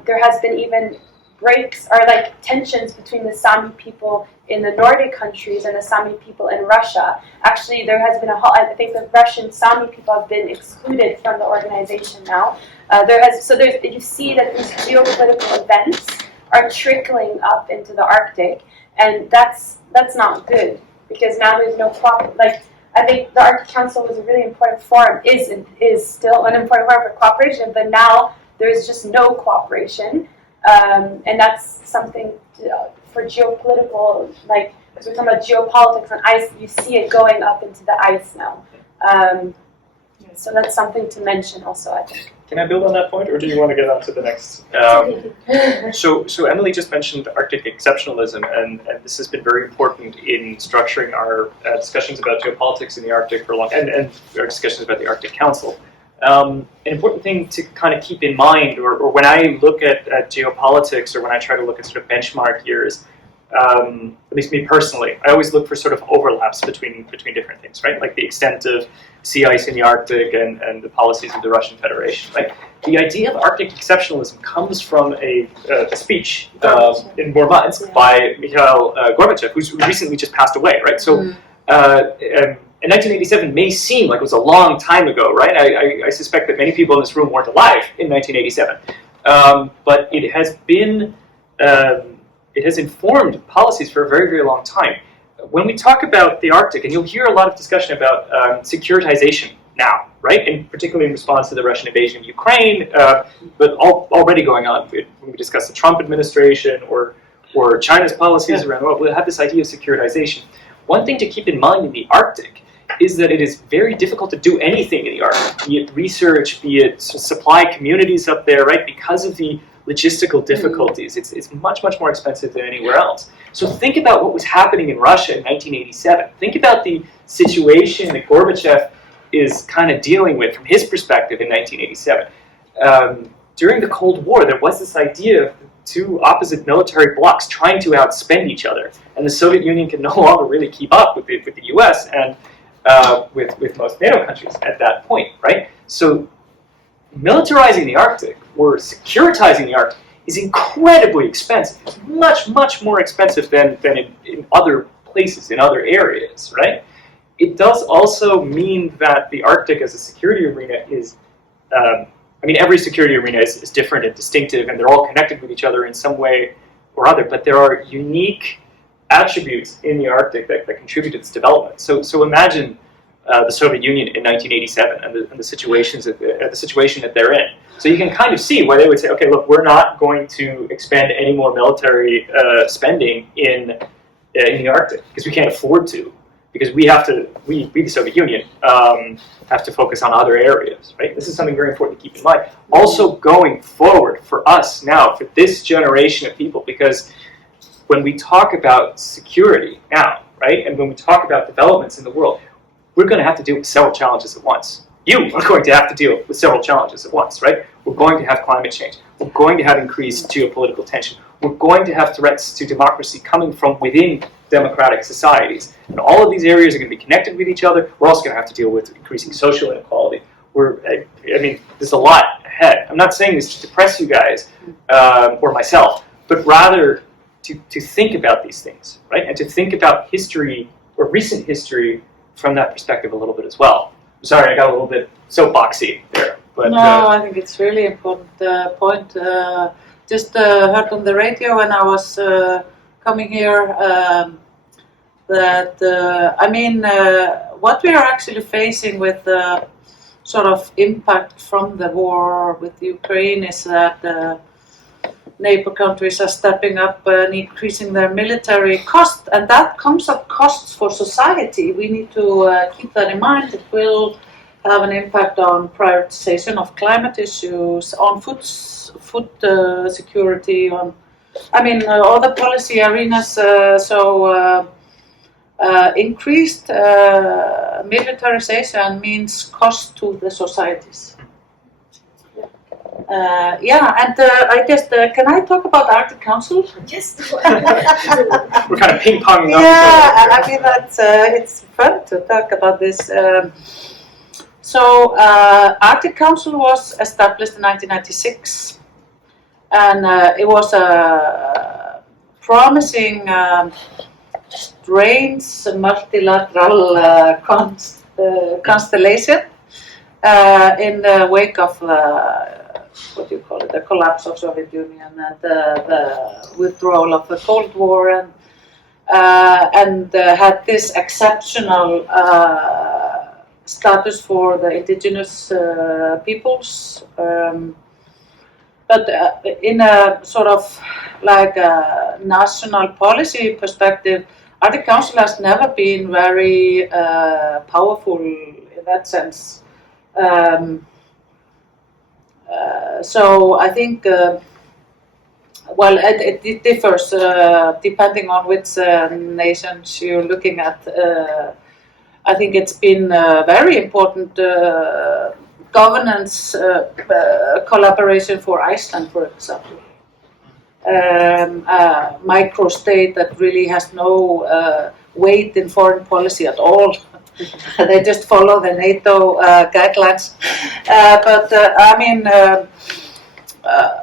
there has been even breaks or like tensions between the Sami people in the Nordic countries and the Sami people in Russia. Actually, there has been I think the Russian Sami people have been excluded from the organization now. You see that these geopolitical events are trickling up into the Arctic, and that's not good, because now there's no I think the Arctic Council was a really important forum, is still an important forum for cooperation, but now there's just no cooperation, and that's something for geopolitical, because we're talking about geopolitics and ice, you see it going up into the ice now. So that's something to mention also, I think. Can I build on that point, or do you want to get on to the next? So Emilie just mentioned Arctic exceptionalism, and this has been very important in structuring our discussions about geopolitics in the Arctic for a long time, and our discussions about the Arctic Council. An important thing to kind of keep in mind, or when I look at geopolitics, or when I try to look at sort of benchmark years, at least me personally, I always look for sort of overlaps between different things, right? Like the extent of sea ice in the Arctic and the policies of the Russian Federation. Like the idea of Arctic exceptionalism comes from a speech in Murmansk by Mikhail Gorbachev, who's recently just passed away, right? So in 1987 may seem like it was a long time ago, right? I suspect that many people in this room weren't alive in 1987, but it has been. It has informed policies for a very, very long time. When we talk about the Arctic, and you'll hear a lot of discussion about securitization now, right? And particularly in response to the Russian invasion of Ukraine, but already going on. When we discuss the Trump administration or China's policies around the world, we'll have this idea of securitization. One thing to keep in mind in the Arctic is that it is very difficult to do anything in the Arctic, be it research, be it supply communities up there, right? Because of the logistical difficulties. It's much, much more expensive than anywhere else. So think about what was happening in Russia in 1987. Think about the situation that Gorbachev is kind of dealing with from his perspective in 1987. During the Cold War, there was this idea of two opposite military blocs trying to outspend each other, and the Soviet Union can no longer really keep up with the US and with most NATO countries at that point, right? So militarizing the Arctic or securitizing the Arctic is incredibly expensive. It's much, much more expensive than in other places, in other areas, right? It does also mean that the Arctic as a security arena is, every security arena is different and distinctive, and they're all connected with each other in some way or other, but there are unique attributes in the Arctic that contribute to its development. So imagine the Soviet Union in 1987 and the situation that they're in. So you can kind of see why they would say, okay, look, we're not going to expend any more military spending in the Arctic because we can't afford to, because we, the Soviet Union, have to focus on other areas, right? This is something very important to keep in mind. Also going forward for us now, for this generation of people, because when we talk about security now, right, and when we talk about developments in the world, we're going to have to deal with several challenges at once. You are going to have to deal with several challenges at once, right? We're going to have climate change. We're going to have increased geopolitical tension. We're going to have threats to democracy coming from within democratic societies. And all of these areas are going to be connected with each other. We're also going to have to deal with increasing social inequality. There's a lot ahead. I'm not saying this to depress you guys or myself, but rather to think about these things, right? And to think about history or recent history from that perspective a little bit as well. I'm sorry, I got a little bit soapboxy there. But, no, I think it's really important point. Just heard on the radio when I was coming here that, what we are actually facing with the sort of impact from the war with Ukraine is that neighbor countries are stepping up and increasing their military cost, and that comes at costs for society. We need to keep that in mind. It will have an impact on prioritization of climate issues, on food security, on other policy arenas. Increased militarization means cost to the societies. I guess, can I talk about the Arctic Council? Yes. We're kind of ping-ponging up. Yeah, that's it's fun to talk about this. So Arctic Council was established in 1996, and it was a promising, strange multilateral constellation in the wake of the collapse of Soviet Union and the withdrawal of the Cold War, and had this exceptional status for the indigenous peoples. But in a sort of like a national policy perspective, Arctic Council has never been very powerful in that sense. So I think, well, it differs depending on which nations you're looking at. I think it's been very important governance collaboration for Iceland, for example. A micro-state that really has no weight in foreign policy at all. They just follow the NATO guidelines. But I mean,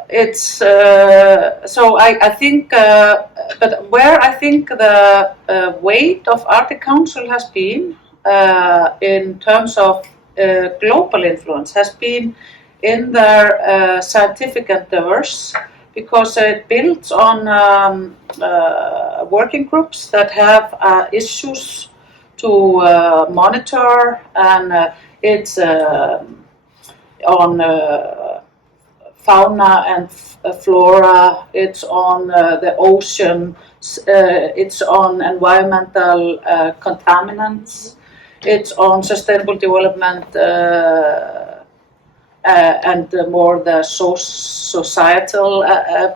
it's so I think, but where I think the weight of Arctic Council has been in terms of global influence has been in their scientific endeavors, because it builds on working groups that have issues to monitor, and it's on fauna and flora, it's on the ocean, it's on environmental contaminants, it's on sustainable development and more the societal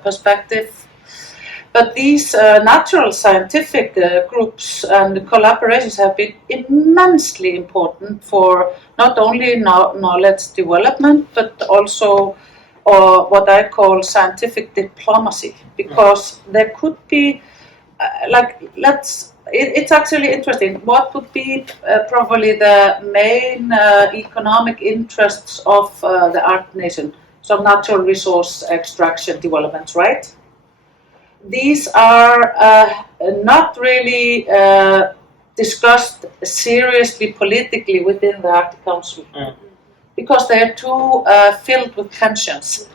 perspective. But these natural scientific groups and collaborations have been immensely important for not only knowledge development, but also what I call scientific diplomacy, because there could be, it's actually interesting, what would be probably the main economic interests of the Arctic nation, so natural resource extraction developments, right? These are not really discussed seriously politically within the Arctic Council, because they are too filled with tensions.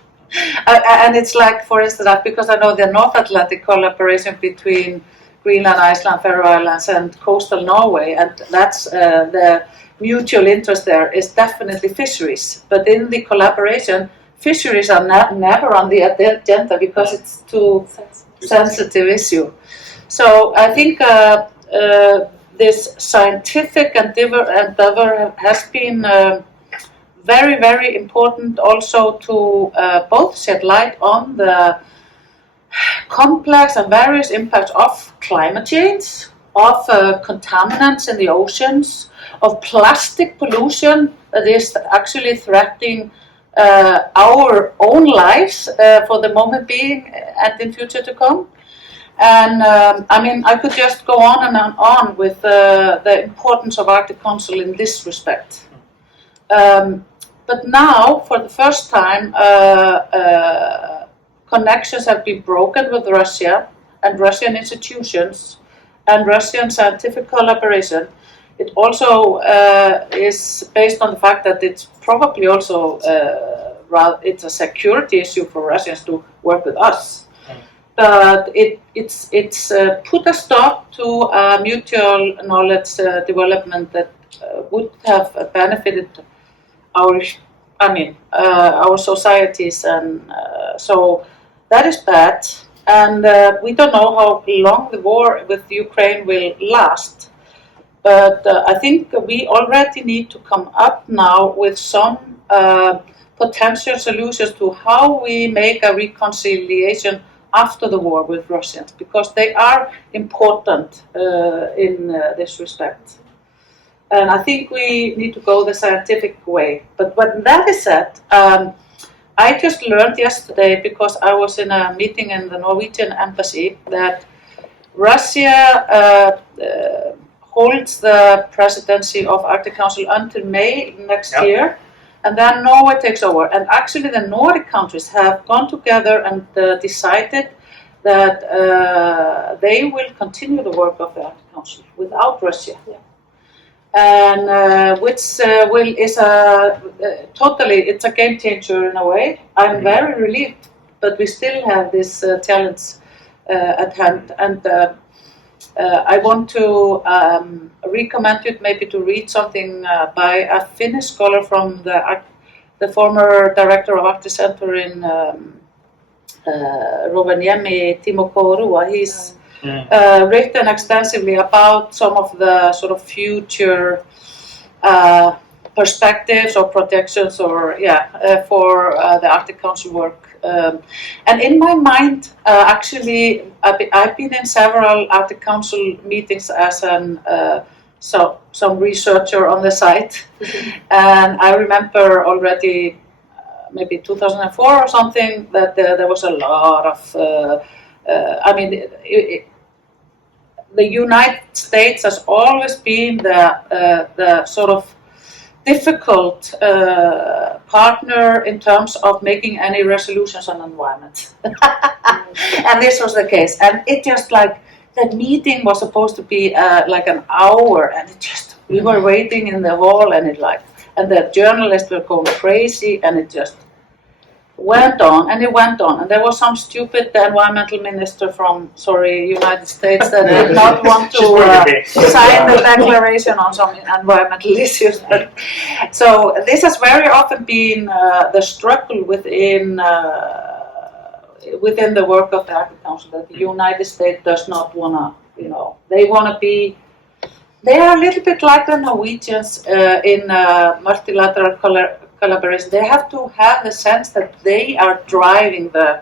And it's like, for instance, because I know the North Atlantic collaboration between Greenland, Iceland, Faroe Islands, and coastal Norway, and that's the mutual interest there is definitely fisheries. But in the collaboration, fisheries are never on the agenda because it's too sensitive issue. So I think this scientific endeavor has been very, very important also to both shed light on the complex and various impacts of climate change, of contaminants in the oceans, of plastic pollution that is actually threatening our own lives for the moment being and in future to come. And I mean, I could just go on and on with the importance of Arctic Council in this respect. But now, for the first time, connections have been broken with Russia and Russian institutions and Russian scientific collaboration. It also is based on the fact that it's probably also it's a security issue for Russians to work with us. But it's put a stop to mutual knowledge development that would have benefited our societies, and so that is bad. And we don't know how long the war with Ukraine will last. But I think we already need to come up now with some potential solutions to how we make a reconciliation after the war with Russians, because they are important in this respect. And I think we need to go the scientific way. But when that is said, I just learned yesterday, because I was in a meeting in the Norwegian embassy, that Russia holds the presidency of Arctic Council until May next year, and then Norway takes over. And actually the Nordic countries have gone together and decided that they will continue the work of the Arctic Council without Russia. Yeah. And which is a totally, it's a game changer in a way. I'm very relieved, but we still have this challenge at hand. And I want to recommend you maybe to read something by a Finnish scholar from the former director of Arctic Center in Rovaniemi, Timo Kourua. He's written extensively about some of the sort of future perspectives or projections or for the Arctic Council work. And in my mind, actually, I've been in several Arctic Council meetings as some researcher on the site, and I remember already maybe 2004 or something that there was a lot of. The United States has always been the sort of difficult partner in terms of making any resolutions on environment. And this was the case. And it just like, that meeting was supposed to be like an hour, and it just, we were waiting in the hall, and and the journalists were going crazy, and it just went on, and it went on. And there was some stupid environmental minister from, United States that did not want to sign the declaration on some environmental issues. So this has very often been the struggle within the work of the Arctic Council, that the United States does not want to, they want to be, they are a little bit like the Norwegians in multilateral collaboration. They have to have the sense that they are driving the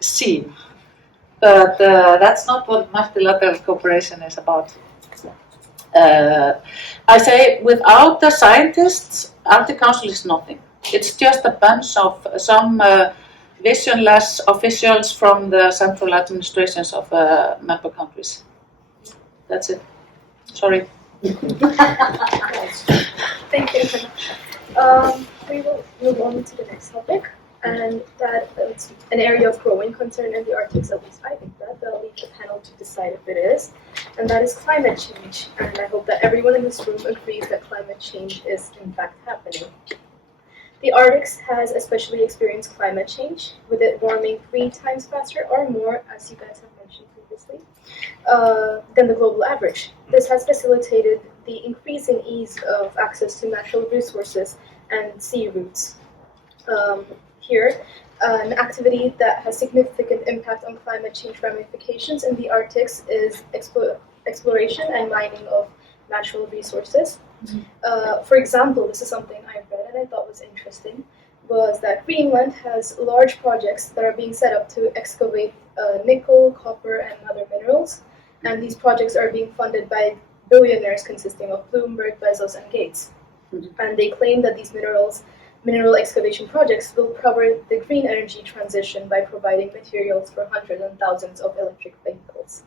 scene. But that's not what multilateral cooperation is about. I say, without the scientists, Arctic Council is nothing. It's just a bunch of some visionless officials from the central administrations of member countries. That's it. Sorry. Thank you. We will move on to the next topic, and that's an area of growing concern in the Arctic, at least I think that. I'll leave the panel to decide if it is, and that is climate change. And I hope that everyone in this room agrees that climate change is in fact happening. The Arctic has especially experienced climate change, with it warming 3 times faster or more, as you guys have mentioned previously, than the global average. This has facilitated the increasing ease of access to natural resources and sea routes. Here, an activity that has significant impact on climate change ramifications in the Arctic is exploration and mining of natural resources. For example, this is something I read and I thought was interesting, was that Greenland has large projects that are being set up to excavate nickel, copper, and other minerals, and these projects are being funded by billionaires consisting of Bloomberg, Bezos, and Gates. And they claim that these mineral excavation projects will cover the green energy transition by providing materials for hundreds and thousands of electric vehicles.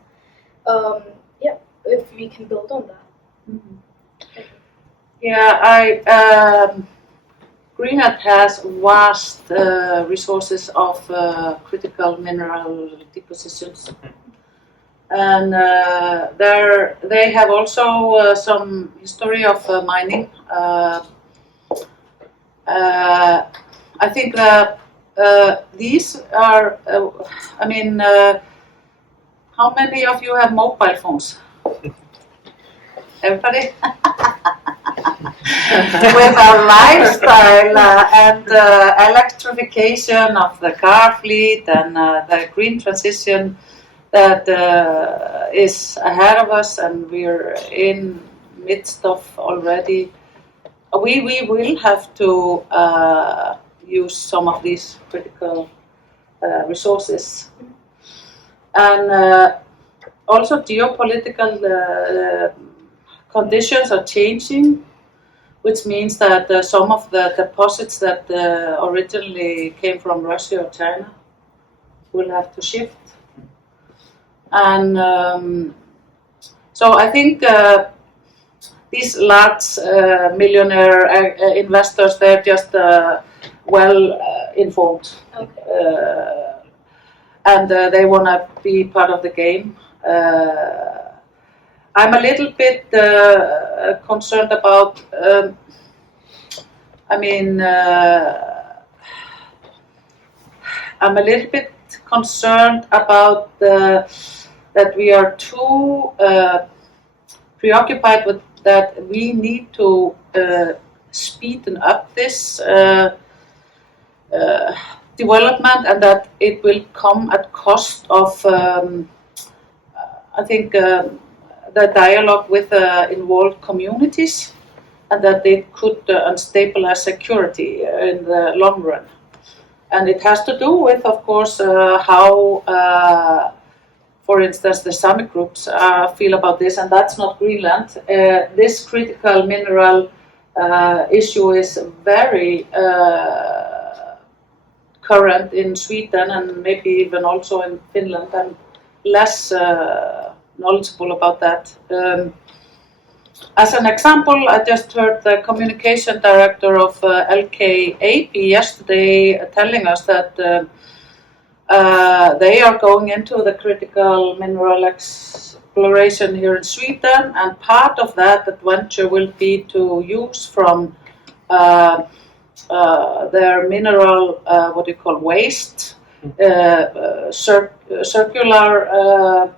If we can build on that. Greenland has vast resources of critical mineral depositions. And they have also some history of mining. I think that these are, how many of you have mobile phones? Everybody? With our lifestyle and electrification of the car fleet and the green transition that is ahead of us, and we're in midst of already. We will have to use some of these critical resources, and also geopolitical conditions are changing, which means that some of the deposits that originally came from Russia or China will have to shift. And so I think these large millionaire investors, they're just well informed. Okay. And they want to be part of the game. I'm a little bit concerned about, I'm a little bit concerned about that we are too preoccupied with that we need to speeden up this development, and that it will come at cost of, I think, the dialogue with involved communities, and that it could unstabilize security in the long run. And it has to do with, of course, how, for instance, the Sami groups feel about this, and that's not Greenland. This critical mineral issue is very current in Sweden and maybe even also in Finland. I'm less knowledgeable about that. As an example, I just heard the communication director of LKAB yesterday telling us that they are going into the critical mineral exploration here in Sweden, and part of that adventure will be to use from their mineral, what you call waste, circular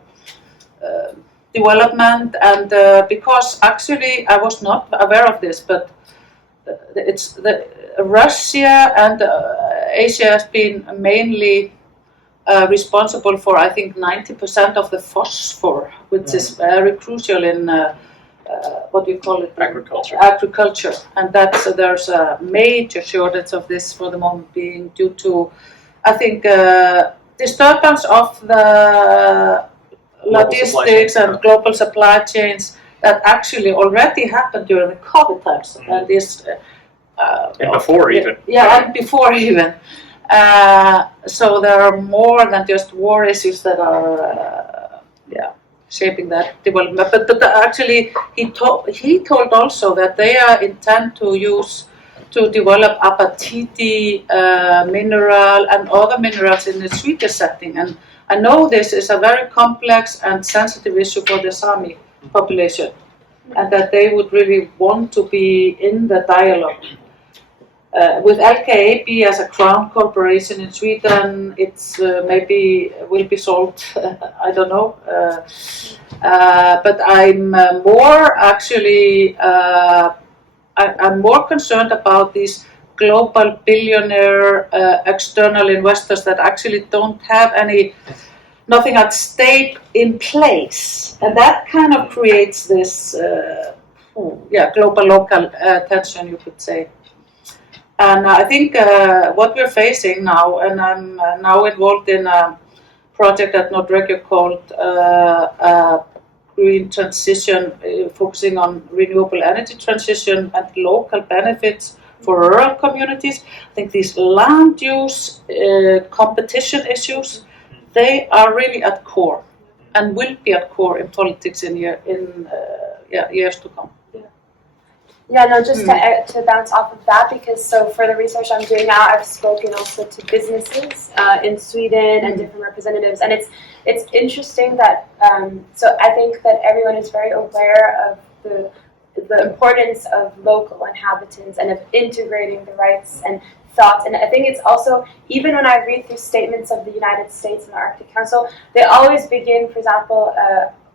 development, and because actually I was not aware of this, but it's Russia and Asia has been mainly responsible for, I think, 90% of the phosphor, which is very crucial in what do you call it? Agriculture, and that's there's a major shortage of this for the moment, being due to, I think, disturbance of the logistics and global supply chains that actually already happened during the COVID times, and this and before even. Yeah, and before even. So there are more than just war issues that are shaping that development. But actually, he told also that they intend to develop apatite mineral and other minerals in the Swedish setting. And I know this is a very complex and sensitive issue for the Sami population, and that they would really want to be in the dialogue. With LKAB as a crown corporation in Sweden, it's maybe will be sold, I don't know. But I'm more actually, I'm more concerned about these global billionaire external investors that actually don't have nothing at stake in place, and that kind of creates this global local tension, you could say. And I think what we're facing now, and I'm now involved in a project at Nordregio called Green Transition, focusing on renewable energy transition and local benefits for rural communities. I think these land use competition issues, they are really at core and will be at core in politics in years to come. Yeah, no, just to bounce off of that, because so for the research I'm doing now, I've spoken also to businesses in Sweden and different representatives, and it's interesting that so I think that everyone is very aware of the importance of local inhabitants and of integrating the rights and thoughts, and I think it's also, even when I read through statements of the United States and the Arctic Council, they always begin, for example,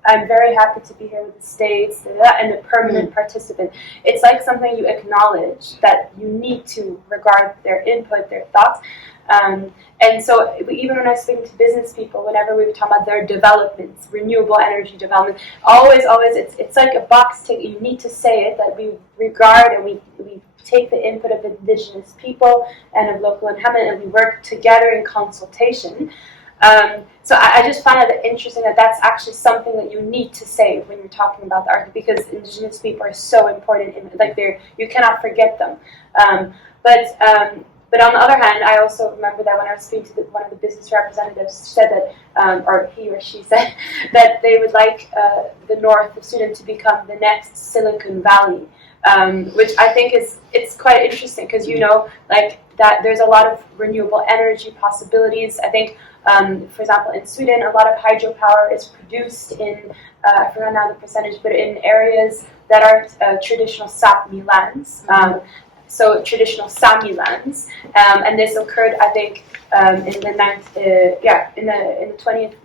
I'm very happy to be here with the States, and a permanent participant. It's like something you acknowledge, that you need to regard their input, their thoughts. And so even when I speak to business people, whenever we were talking about their developments, renewable energy development, always, it's like a box tick. You need to say it, that we regard and we take the input of indigenous people and of local inhabitants, and we work together in consultation. So I just find it interesting that that's actually something that you need to say when you're talking about the Arctic, because indigenous people are so important. You cannot forget them. But on the other hand, I also remember that when I was speaking to one of the business representatives, said that, or he or she said, that they would like the north of Sweden to become the next Silicon Valley, which I think it's quite interesting because like that there's a lot of renewable energy possibilities. I think, for example, in Sweden, a lot of hydropower is produced in, I forgot now the percentage, but in areas that are traditional Sapmi lands. So traditional Sami lands, and this occurred, I think, in the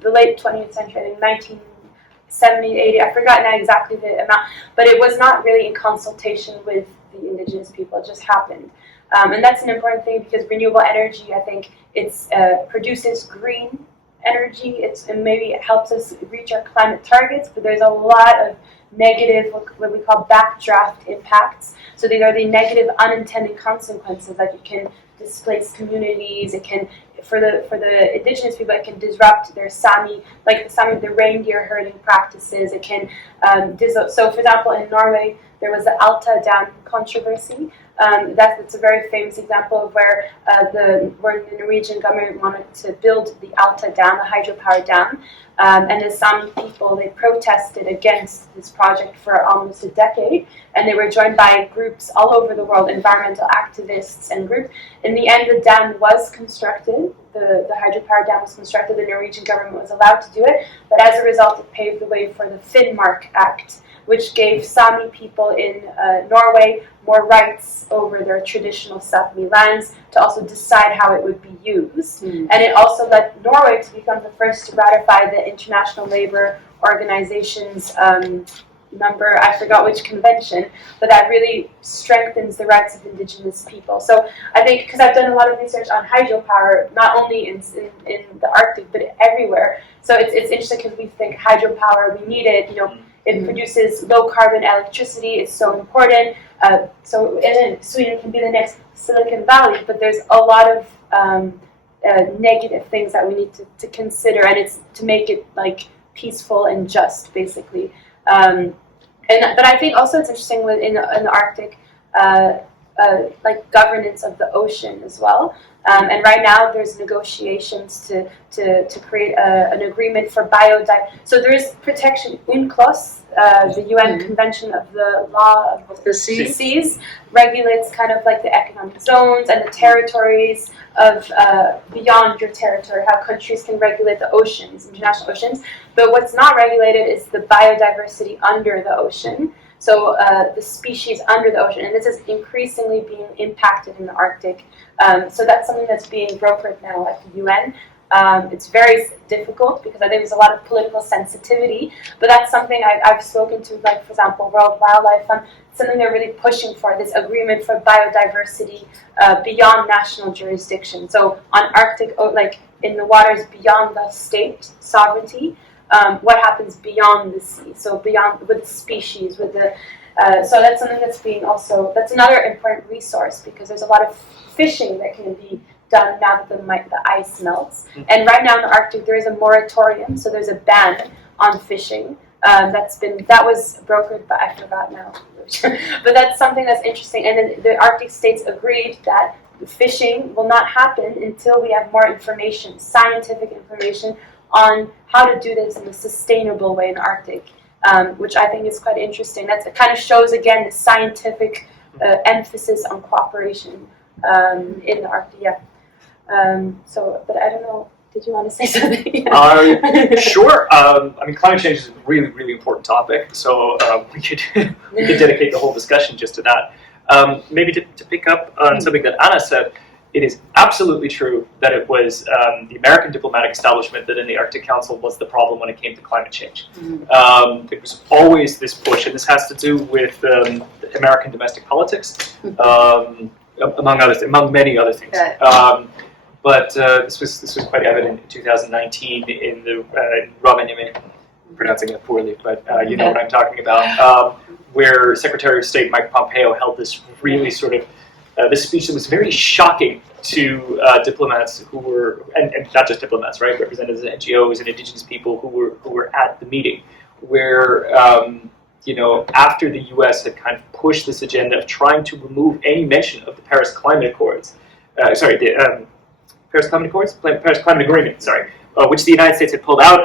late 20th century, I think 1970, 80. I forgot now exactly the amount, but it was not really in consultation with the indigenous people. It just happened, and that's an important thing because renewable energy, I think, it's produces green energy. And maybe it helps us reach our climate targets, but there's a lot of negative, what we call backdraft impacts. So these are the negative unintended consequences, like it can displace communities, it can, for the indigenous people, it can disrupt their Sami, like the reindeer herding practices, it can, so for example, in Norway, there was the Alta Dam controversy. That's a very famous example of where the Norwegian government wanted to build the Alta Dam, the hydropower dam, and the Sami people, they protested against this project for almost a decade, and they were joined by groups all over the world, environmental activists and groups. In the end, the dam was constructed, the hydropower dam was constructed, the Norwegian government was allowed to do it, but as a result, it paved the way for the Finnmark Act, which gave Sami people in Norway more rights over their traditional Sapmi lands to also decide how it would be used. And it also led Norway to become the first to ratify the International Labour Organization's number, I forgot which convention, but that really strengthens the rights of indigenous people. So I think, because I've done a lot of research on hydropower, not only in the Arctic, but everywhere. So it's interesting because we think hydropower, we need it, it produces low carbon electricity, it's so important. So Sweden can be the next Silicon Valley, but there's a lot of negative things that we need to consider, and it's to make it like peaceful and just, basically. But I think also it's interesting in the Arctic, like governance of the ocean as well. And right now there's negotiations to create an agreement for biodiversity. So there is protection, UNCLOS, the UN Convention of the Law of the Seas, regulates kind of like the economic zones and the territories of beyond your territory, how countries can regulate the oceans, international oceans. But what's not regulated is the biodiversity under the ocean. So the species under the ocean, and this is increasingly being impacted in the Arctic. So that's something that's being brokered now at the UN. It's very difficult because I think there's a lot of political sensitivity, but that's something I've spoken to, like, for example, World Wildlife Fund, something they're really pushing for, this agreement for biodiversity beyond national jurisdiction. So on Arctic, like in the waters beyond the state sovereignty, what happens beyond the sea, so beyond with species, with the so that's something that's being also, that's another important resource because there's a lot of fishing that can be done now that the ice melts. And right now in the Arctic there is a moratorium, so there's a ban on fishing. That was brokered, but I forgot now. But that's something that's interesting. And then the Arctic states agreed that fishing will not happen until we have more information, scientific information, on how to do this in a sustainable way in the Arctic, which I think is quite interesting. It kind of shows again the scientific emphasis on cooperation in the Arctic. Yeah. But I don't know. Did you want to say something? Sure. I mean, climate change is a really, really important topic, so we could dedicate the whole discussion just to that. Maybe to pick up on something that Anna said, it is absolutely true that it was the American diplomatic establishment that in the Arctic Council was the problem when it came to climate change. There was always this push, and this has to do with American domestic politics, among many other things. But this was quite evident in 2019 in the Rovaniemi, pronouncing it poorly, but you know what I'm talking about, where Secretary of State Mike Pompeo held this really sort of this speech that was very shocking to diplomats who were, and not just diplomats, right, representatives of NGOs and indigenous people who were at the meeting, where after the U.S. had kind of pushed this agenda of trying to remove any mention of the Paris Climate Accords, Paris Climate Accords, Paris Climate Agreement, which the United States had pulled out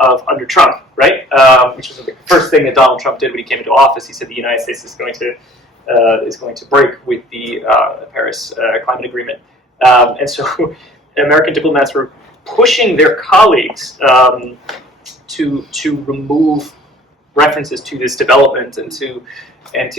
of under Trump, right? Which was the first thing that Donald Trump did when he came into office. He said the United States is going to break with the Paris Climate Agreement, and so American diplomats were pushing their colleagues to remove references to this development and to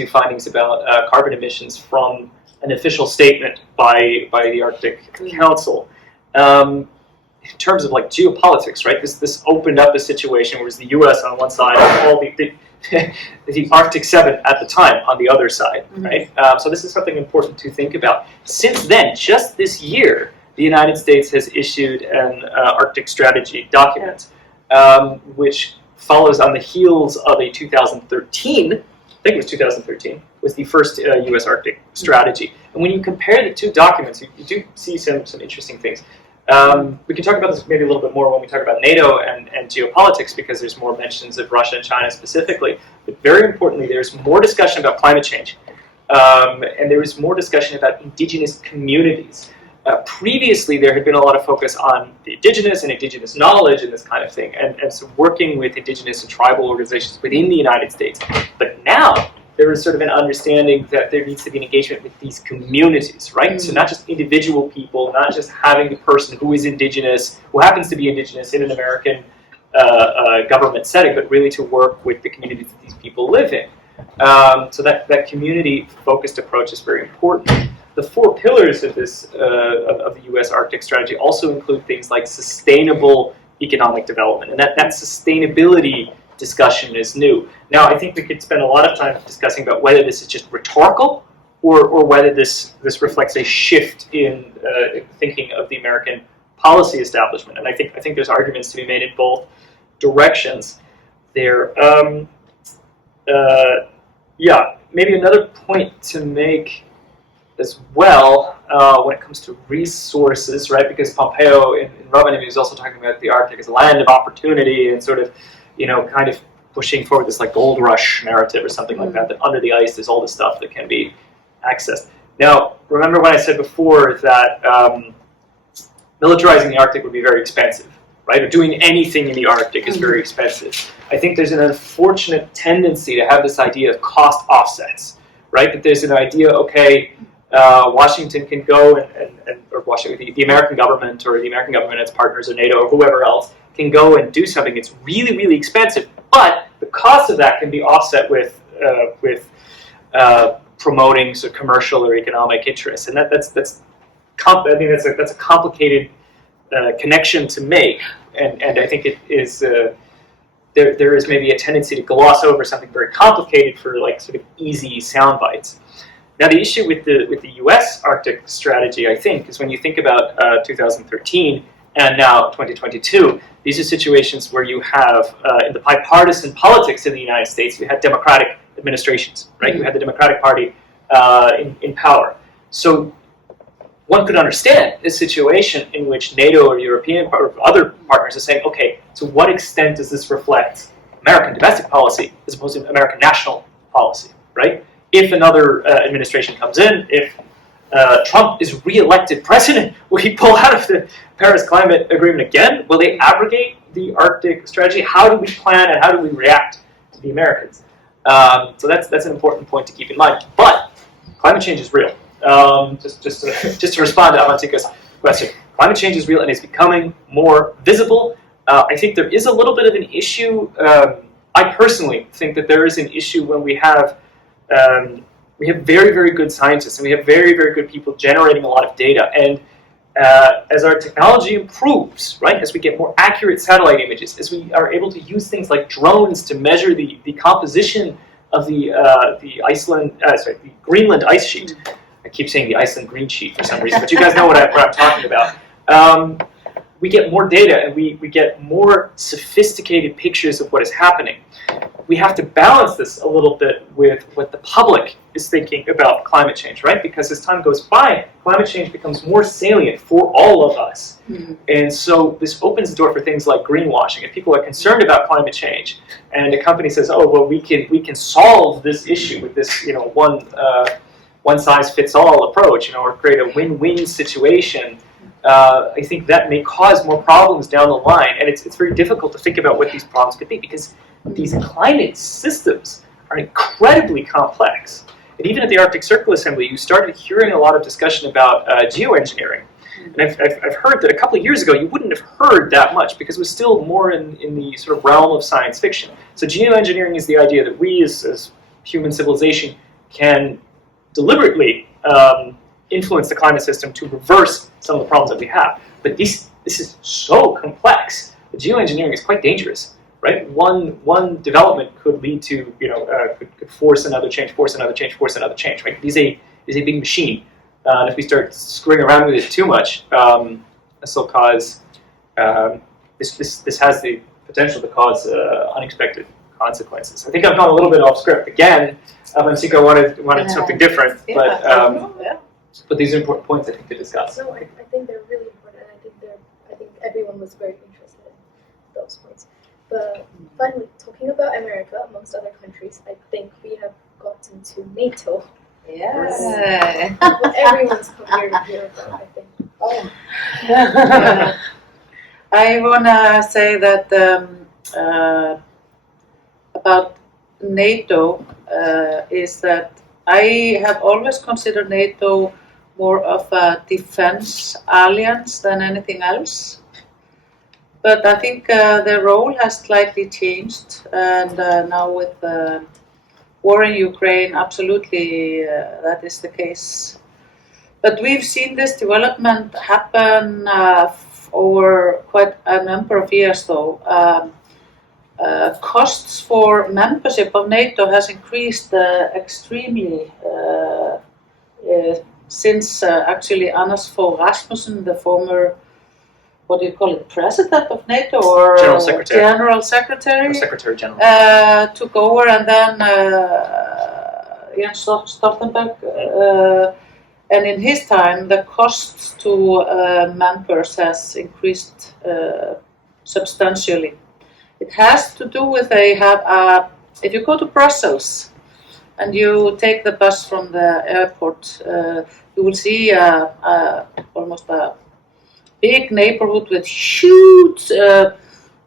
findings about carbon emissions from an official statement by the Arctic Council. In terms of like geopolitics, right? This opened up a situation where it was the U.S. on one side, and all the Arctic 7 at the time on the other side, right? So this is something important to think about. Since then, just this year, the United States has issued an Arctic strategy document, which follows on the heels of a 2013, I think it was 2013, was the first U.S. Arctic strategy. And when you compare the two documents, you do see some interesting things. We can talk about this maybe a little bit more when we talk about NATO and geopolitics, because there's more mentions of Russia and China specifically. But very importantly, there's more discussion about climate change. And there is more discussion about indigenous communities. Previously, there had been a lot of focus on the indigenous and indigenous knowledge and this kind of thing, and so working with indigenous and tribal organizations within the United States. But now, there is sort of an understanding that there needs to be an engagement with these communities, right? So not just individual people, not just having the person who is indigenous, who happens to be indigenous in an American government setting, but really to work with the communities that these people live in. So that community-focused approach is very important. The 4 pillars of this of the U.S. Arctic strategy also include things like sustainable economic development, and that sustainability discussion is new. Now, I think we could spend a lot of time discussing about whether this is just rhetorical or whether this reflects a shift in thinking of the American policy establishment. And I think there's arguments to be made in both directions there. Maybe another point to make as well when it comes to resources, right? Because Pompeo in Rovaniemi is also talking about the Arctic as a land of opportunity and sort of, kind of pushing forward this like gold rush narrative or something like that under the ice there's all this stuff that can be accessed. Now, remember when I said before that militarizing the Arctic would be very expensive, right? Or doing anything in the Arctic is very expensive. I think there's an unfortunate tendency to have this idea of cost offsets, right? That there's an idea, okay, Washington can go or Washington, the American government or the American government and its partners or NATO or whoever else can go and do something that's really, really expensive, but the cost of that can be offset with promoting sort of commercial or economic interests, and that's a complicated connection to make, and I think it is there is maybe a tendency to gloss over something very complicated for like sort of easy sound bites. Now, the issue with the U.S. Arctic strategy, I think, is when you think about 2013 and now 2022, these are situations where you have, in the bipartisan politics in the United States, you had democratic administrations, right? You had the Democratic Party in power. So one could understand this situation in which NATO or European or other partners are saying, okay, to what extent does this reflect American domestic policy as opposed to American national policy, right? If another administration comes in, if Trump is re-elected president, will he pull out of the Paris Climate Agreement again? Will they abrogate the Arctic strategy? How do we plan and how do we react to the Americans? So that's an important point to keep in mind. But climate change is real. Just to respond to Avantika's question, climate change is real and it's becoming more visible. I think there is a little bit of an issue. I personally think that there is an issue when we have very, very good scientists and we have very, very good people generating a lot of data. And as our technology improves, right, as we get more accurate satellite images, as we are able to use things like drones to measure the composition of the Greenland ice sheet. I keep saying the Iceland green sheet for some reason, but you guys know what I'm talking about. We get more data and we get more sophisticated pictures of what is happening. We have to balance this a little bit with what the public is thinking about climate change, right? Because as time goes by, climate change becomes more salient for all of us. Mm-hmm. And so this opens the door for things like greenwashing. If people are concerned about climate change and a company says, oh, well, we can solve this issue with this, one one-size-fits-all approach, or create a win-win situation, I think that may cause more problems down the line. And it's very difficult to think about what these problems could be, because these climate systems are incredibly complex. And even at the Arctic Circle Assembly, you started hearing a lot of discussion about geoengineering. And I've heard that a couple of years ago you wouldn't have heard that much, because it was still more in the sort of realm of science fiction. So geoengineering is the idea that we as human civilization can deliberately influence the climate system to reverse some of the problems that we have. But this is so complex. The geoengineering is quite dangerous. Right, one development could lead to could force another change, force another change, force another change. Right, it is a big machine, and if we start screwing around with it too much, this will cause this has the potential to cause unexpected consequences. I think I've gone a little bit off script again. Msika wanted something different, but these are important points I think to discuss. No, I think they're really important, and I think everyone was very interested in those points. But finally, talking about America, amongst other countries, I think we have gotten to NATO. Yeah. What everyone's come here to hear about, I think. Oh. I want to say that about NATO is that I have always considered NATO more of a defense alliance than anything else. But I think their role has slightly changed, and now with the war in Ukraine, absolutely that is the case. But we've seen this development happen over quite a number of years, though. Costs for membership of NATO has increased extremely since actually Anders Fogh Rasmussen, the former president of NATO or General Secretary. General Secretary. Or Secretary General. Took over, and then Jens Stoltenberg. And in his time, the costs to members has increased substantially. It has to do with if you go to Brussels and you take the bus from the airport, you will see almost a big neighborhood with huge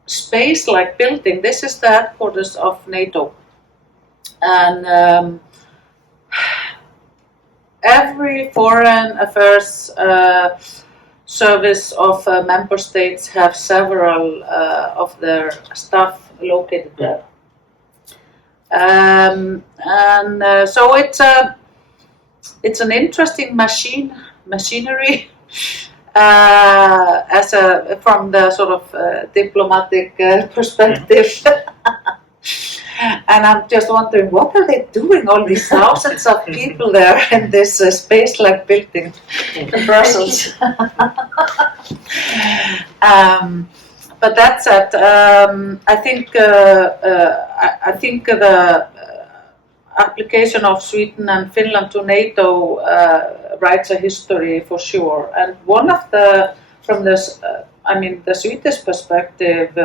space-like building. This is the headquarters of NATO. And every foreign affairs service of member states have several of their staff located there. So it's an interesting machinery from the sort of diplomatic perspective. And I'm just wondering, what are they doing, all these thousands of people there in this space-like building in Brussels? But that's it. I think the application of Sweden and Finland to NATO writes a history for sure. And one of the Swedish perspective.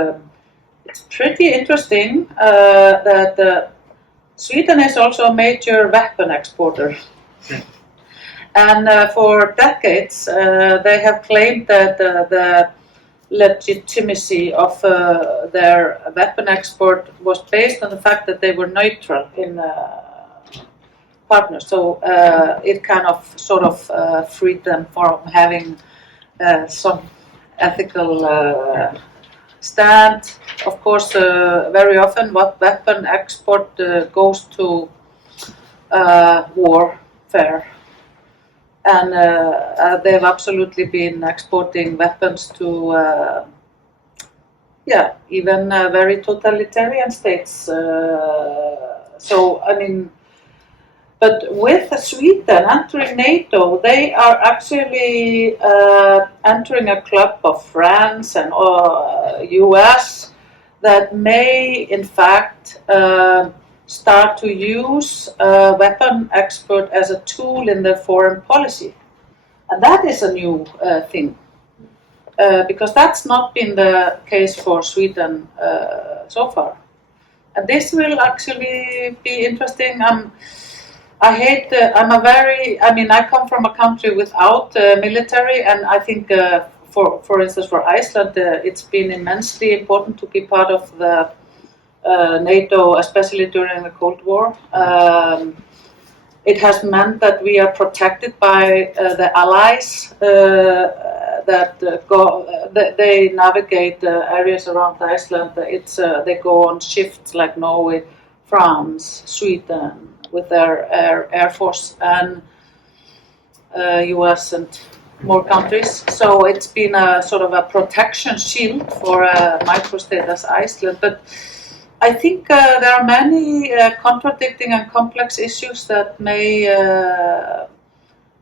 It's pretty interesting that Sweden is also a major weapon exporter. And for decades they have claimed that the legitimacy of their weapon export was based on the fact that they were neutral in partners. So it kind of sort of freed them from having some ethical stand. Of course, very often what weapon export goes to warfare, and they've absolutely been exporting weapons to even very totalitarian states. But with Sweden entering NATO, they are actually entering a club of France and US that may, in fact, start to use weapon export as a tool in their foreign policy. And that is a new thing, because that's not been the case for Sweden so far. And this will actually be interesting. I come from a country without military, and I think, for instance, for Iceland, it's been immensely important to be part of the NATO, especially during the Cold War. It has meant that we are protected by the allies they navigate areas around Iceland. They go on shifts like Norway, France, Sweden, with their air force, and US and more countries. So it's been a sort of a protection shield for a microstate as Iceland. But I think there are many contradicting and complex issues that may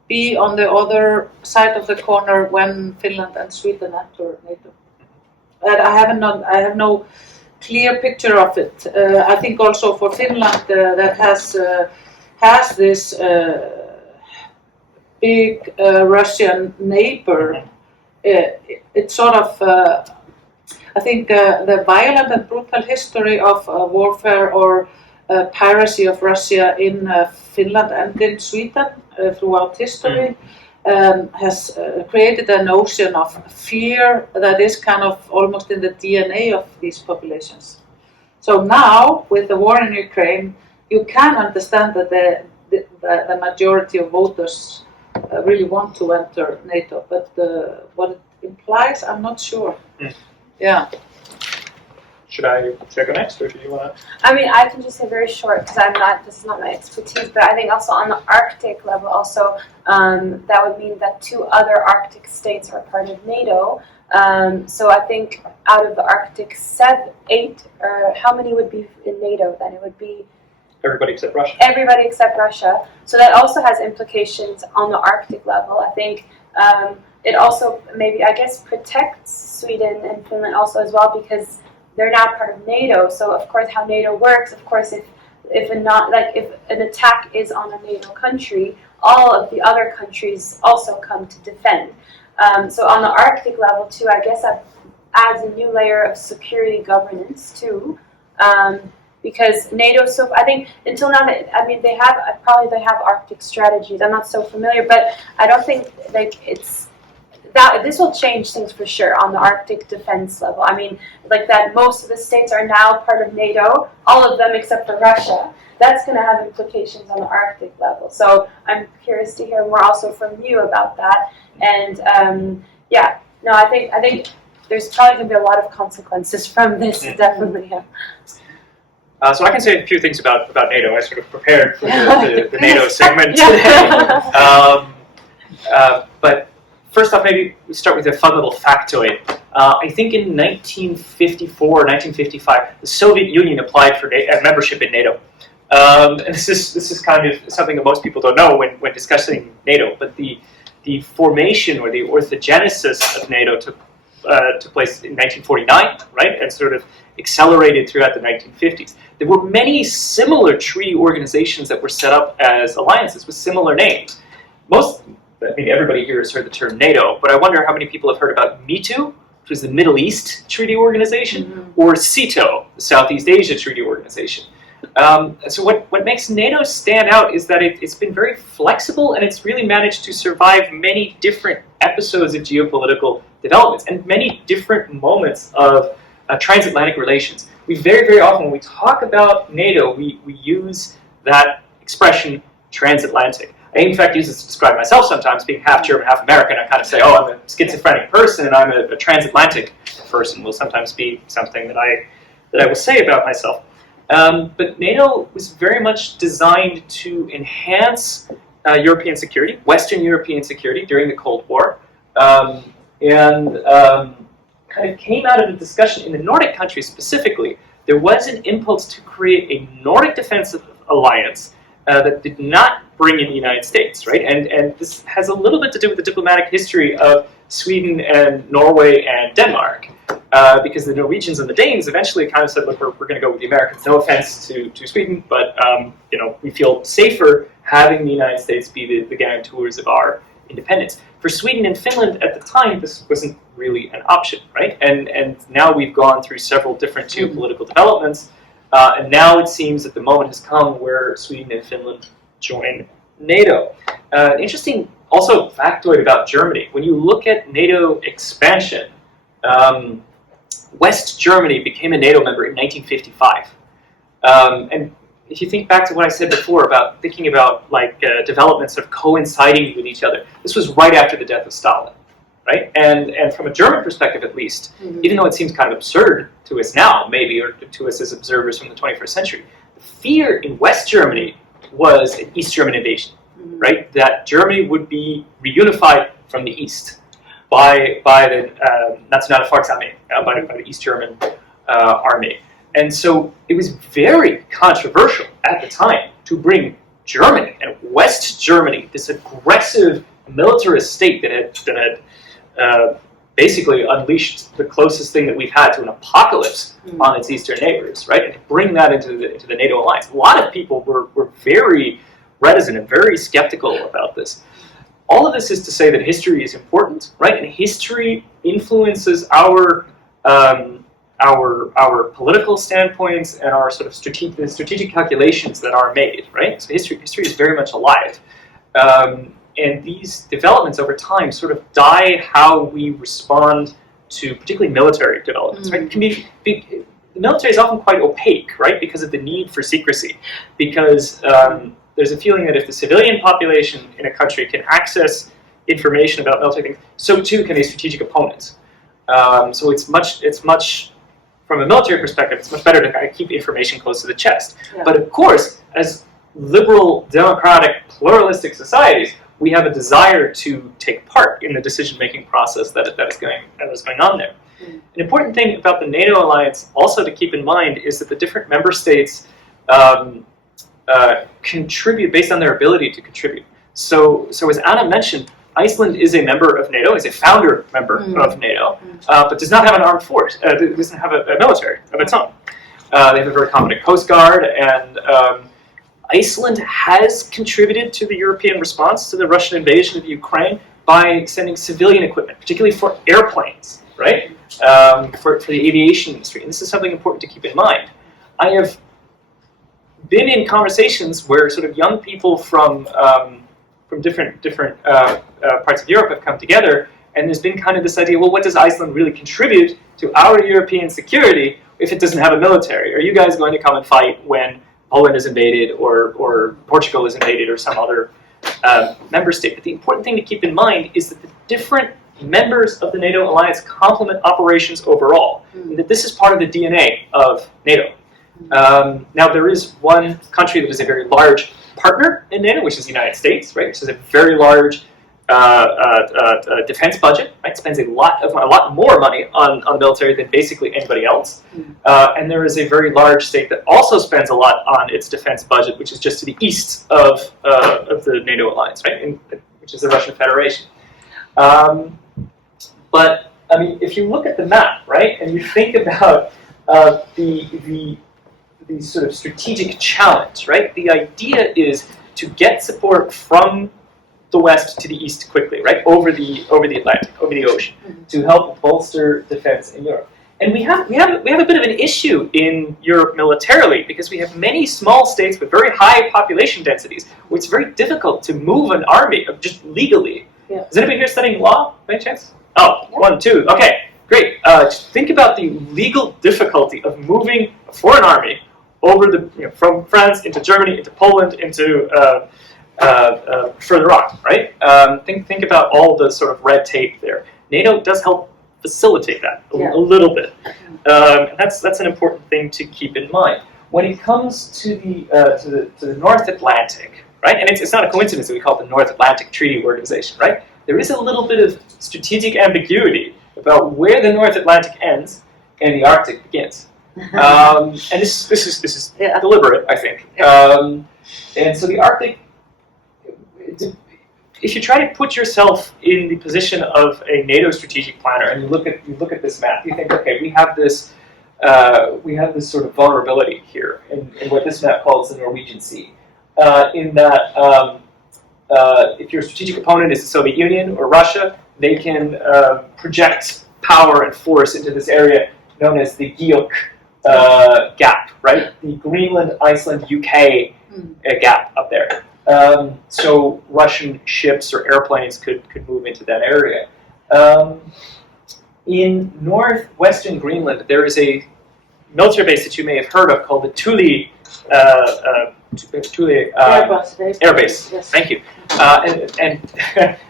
be on the other side of the corner when Finland and Sweden enter NATO. And I have no clear picture of it. I think also for Finland that has this big Russian neighbor. It's sort of I think the violent and brutal history of warfare or piracy of Russia in Finland and in Sweden throughout history has created a notion of fear that is kind of almost in the DNA of these populations. So now, with the war in Ukraine, you can understand that the majority of voters really want to enter NATO, but what it implies, I'm not sure. Yeah. Should I go next, or do you want to? I mean, I can just say very short because this is not my expertise, but I think also on the Arctic level, also that would mean that 2 other Arctic states are part of NATO. So I think out of the Arctic 8, or how many would be in NATO? Then it would be everybody except Russia. Everybody except Russia. So that also has implications on the Arctic level. I think it also maybe, I guess, protects Sweden and Finland also as well because they're now part of NATO. So of course, how NATO works, of course, if an attack is on a NATO country, all of the other countries also come to defend. So on the Arctic level too, I guess that adds a new layer of security governance too. Because NATO, so I think until now, they have Arctic strategies. I'm not so familiar, but I don't think this will change things for sure on the Arctic defense level. I mean, like that most of the states are now part of NATO, all of them except for Russia. That's going to have implications on the Arctic level. So I'm curious to hear more also from you about that. And I think there's probably going to be a lot of consequences from this, definitely. Yeah. So I can say a few things about NATO. I sort of prepared for the NATO segment today. But first off, maybe we start with a fun little factoid. I think in 1954 or 1955, the Soviet Union applied for membership in NATO. And this is kind of something that most people don't know when discussing NATO. But the formation or the orthogenesis of NATO took place in 1949, right, and sort of accelerated throughout the 1950s. There were many similar treaty organizations that were set up as alliances with similar names. Everybody here has heard the term NATO, but I wonder how many people have heard about MITU, which was the Middle East Treaty Organization, or CETO, the Southeast Asia Treaty Organization. So what makes NATO stand out is that it's been very flexible and it's really managed to survive many different episodes of geopolitical developments and many different moments of transatlantic relations. We very, very often, when we talk about NATO, we use that expression, transatlantic. I, in fact, use this to describe myself sometimes, being half German, half American. I kind of say, I'm a schizophrenic person and I'm a transatlantic person will sometimes be something that I will say about myself. But NATO was very much designed to enhance European security, Western European security during the Cold War, kind of came out of a discussion in the Nordic countries specifically. There was an impulse to create a Nordic defense alliance that did not bring in the United States, right? And this has a little bit to do with the diplomatic history of Sweden and Norway and Denmark, because the Norwegians and the Danes eventually kind of said, look, we're going to go with the Americans. No offense to Sweden, but we feel safer having the United States be the guarantors of our independence. For Sweden and Finland at the time, this wasn't really an option, right? And now we've gone through several different geopolitical developments, and now it seems that the moment has come where Sweden and Finland join NATO. Interesting also factoid about Germany. When you look at NATO expansion, West Germany became a NATO member in 1955. And if you think back to what I said before about thinking about developments sort of coinciding with each other, this was right after the death of Stalin, right? And from a German perspective, at least, even though it seems kind of absurd to us now, maybe, or to us as observers from the 21st century, the fear in West Germany was an East German invasion, right? That Germany would be reunified from the East by the Nationalvolksarmee, by the East German army. And so it was very controversial at the time to bring Germany and West Germany, this aggressive militarist state that had basically unleashed the closest thing that we've had to an apocalypse on its eastern neighbors, right? And to bring that into the NATO alliance. A lot of people were very reticent and very skeptical about this. All of this is to say that history is important, right? And history influences our political standpoints and our sort of strategic calculations that are made, right? So history is very much alive. And these developments over time sort of guide how we respond to particularly military developments, right? It can be the military is often quite opaque, right? Because of the need for secrecy. Because there's a feeling that if the civilian population in a country can access information about military things, so too can a strategic opponents. So it's much from a military perspective, it's much better to kind of keep information close to the chest. Yeah. But of course, as liberal, democratic, pluralistic societies, we have a desire to take part in the decision-making process that is going on there. An important thing about the NATO alliance also to keep in mind is that the different member states contribute based on their ability to contribute. So as Anna mentioned, Iceland is a member of NATO, is a founder member of NATO, but does not have an armed force, doesn't have a military of its own. They have a very competent Coast Guard, and Iceland has contributed to the European response to the Russian invasion of Ukraine by sending civilian equipment, particularly for airplanes, right? For the aviation industry. And this is something important to keep in mind. I have been in conversations where sort of young people from different parts of Europe have come together, and there's been kind of this idea, well, what does Iceland really contribute to our European security if it doesn't have a military? Are you guys going to come and fight when Poland is invaded or Portugal is invaded or some other member state? But the important thing to keep in mind is that the different members of the NATO alliance complement operations overall, and that this is part of the DNA of NATO. Now, there is one country that is a very large partner in NATO, which is the United States, right? Which is a very large defense budget, right? Spends a lot more money on the military than basically anybody else. And there is a very large state that also spends a lot on its defense budget, which is just to the east of the NATO alliance, right? Which is the Russian Federation. But I mean, if you look at the map, right, and you think about the sort of strategic challenge, right? The idea is to get support from the west to the east quickly, right? Over the Atlantic, over the ocean, to help bolster defense in Europe. And we have a bit of an issue in Europe militarily because we have many small states with very high population densities, where it's very difficult to move an army just legally. Yeah. Is anybody here studying law by any chance? Oh, yeah. 1, 2. Okay, great. Just think about the legal difficulty of moving a foreign army over from France into Germany, into Poland, into further on, right? Think about all the sort of red tape there. NATO does help facilitate that a little bit. And that's an important thing to keep in mind. When it comes to the North Atlantic, right? And it's not a coincidence that we call it the North Atlantic Treaty Organization, right? There is a little bit of strategic ambiguity about where the North Atlantic ends and the Arctic begins. And this is deliberate, I think. And so the Arctic, if you try to put yourself in the position of a NATO strategic planner, and you look at this map, you think, okay, we have this sort of vulnerability here in what this map calls the Norwegian Sea. In that, if your strategic opponent is the Soviet Union or Russia, they can project power and force into this area known as the Geok gap, right? The Greenland, Iceland, UK gap up there. So Russian ships or airplanes could move into that area. In northwestern Greenland, there is a military base that you may have heard of called the Thule Air Base. Yes. Thank you. And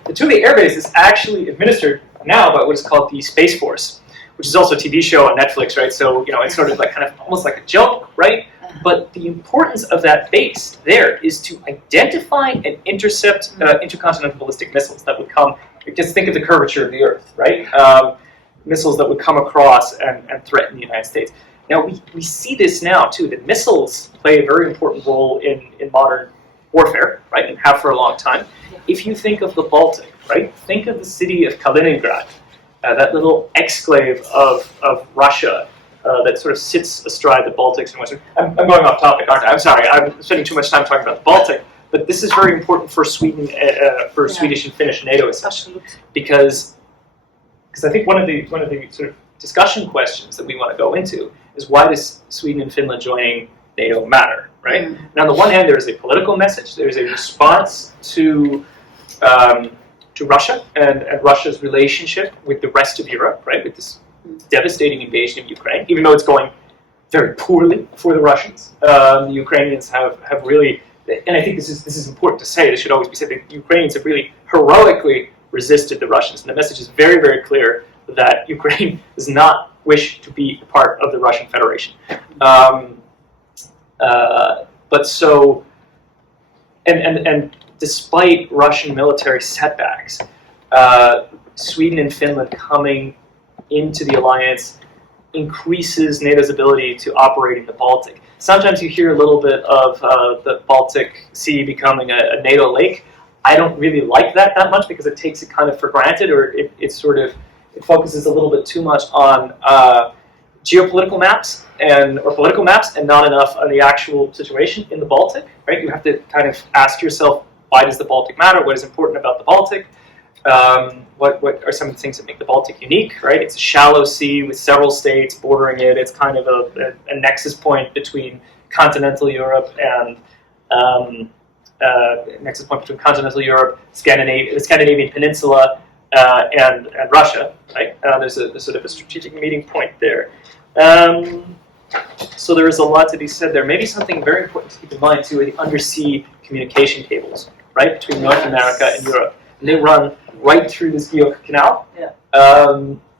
the Thule Air Base is actually administered now by what is called the Space Force, which is also a TV show on Netflix, right? So it's sort of like kind of almost like a joke, right? But the importance of that base there is to identify and intercept intercontinental ballistic missiles that would come. Just think of the curvature of the Earth, right? Missiles that would come across and threaten the United States. Now, we see this now, too, that missiles play a very important role in modern warfare, right, and have for a long time. If you think of the Baltic, right, think of the city of Kaliningrad, that little exclave of Russia that sort of sits astride the Baltics and Western. I'm going off topic, aren't I? I'm sorry, I'm spending too much time talking about the Baltic, but this is very important for Sweden, for Swedish and Finnish NATO, essentially, because I think one of the sort of discussion questions that we want to go into is why does Sweden and Finland joining NATO matter, right? And on the one hand, there is a political message. There is a response to Russia and Russia's relationship with the rest of Europe, right? With this devastating invasion of Ukraine, even though it's going very poorly for the Russians. The Ukrainians have really, and I think this is important to say. This should always be said. The Ukrainians have really heroically resisted the Russians, and the message is very, very clear that Ukraine does not wish to be a part of the Russian Federation. But so, and despite Russian military setbacks, Sweden and Finland coming into the alliance increases NATO's ability to operate in the Baltic. Sometimes you hear a little bit of the Baltic Sea becoming a NATO lake. I don't really like that much because it takes it kind of for granted, or it focuses a little bit too much on geopolitical maps or political maps and not enough on the actual situation in the Baltic, right? You have to kind of ask yourself, why does the Baltic matter? What is important about the Baltic? What are some of the things that make the Baltic unique, right? It's a shallow sea with several states bordering it. It's kind of a nexus point between continental Europe and the Scandinavian Peninsula, and Russia, right? There's sort of a strategic meeting point there. So there is a lot to be said there. Maybe something very important to keep in mind too are the undersea communication cables, right, between North America and Europe. And they run right through the Suez Canal. Yeah.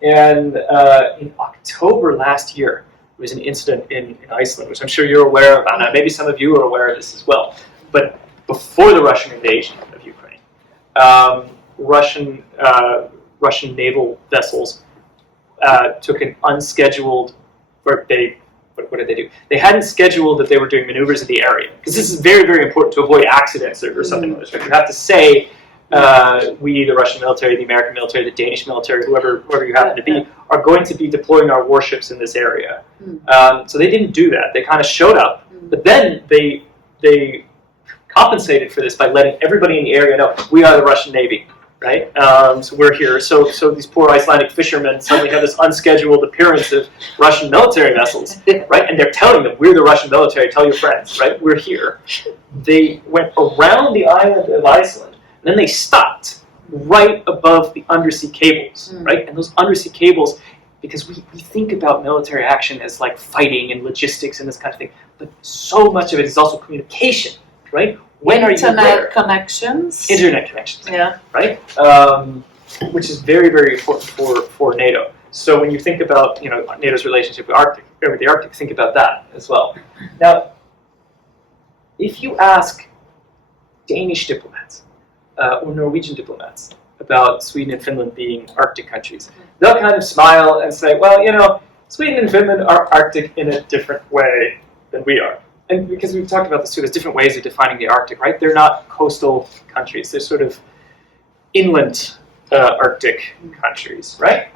In October last year, there was an incident in Iceland, which I'm sure you're aware of, Anna. Maybe some of you are aware of this as well. But before the Russian invasion of Ukraine, Russian naval vessels took an unscheduled, or what did they do? They hadn't scheduled that they were doing maneuvers in the area, because this is very, very important to avoid accidents or something like this. Right? You have to say, we, the Russian military, the American military, the Danish military, whoever you happen to be, are going to be deploying our warships in this area. So they didn't do that. They kind of showed up, but then they compensated for this by letting everybody in the area know, we are the Russian Navy. Right, so we're here. So these poor Icelandic fishermen suddenly have this unscheduled appearance of Russian military vessels, right? And they're telling them, "We're the Russian military. Tell your friends, right? We're here." They went around the island of Iceland, and then they stopped right above the undersea cables, right? And those undersea cables, because we think about military action as like fighting and logistics and this kind of thing, but so much of it is also communication, right? When are you there? Internet connections. Yeah. Right? Which is very, very important for NATO. So when you think about NATO's relationship with the Arctic, think about that as well. Now, if you ask Danish diplomats or Norwegian diplomats about Sweden and Finland being Arctic countries, they'll kind of smile and say, well, Sweden and Finland are Arctic in a different way than we are. And because we've talked about this too, there's different ways of defining the Arctic, right? They're not coastal countries. They're sort of inland Arctic countries, right?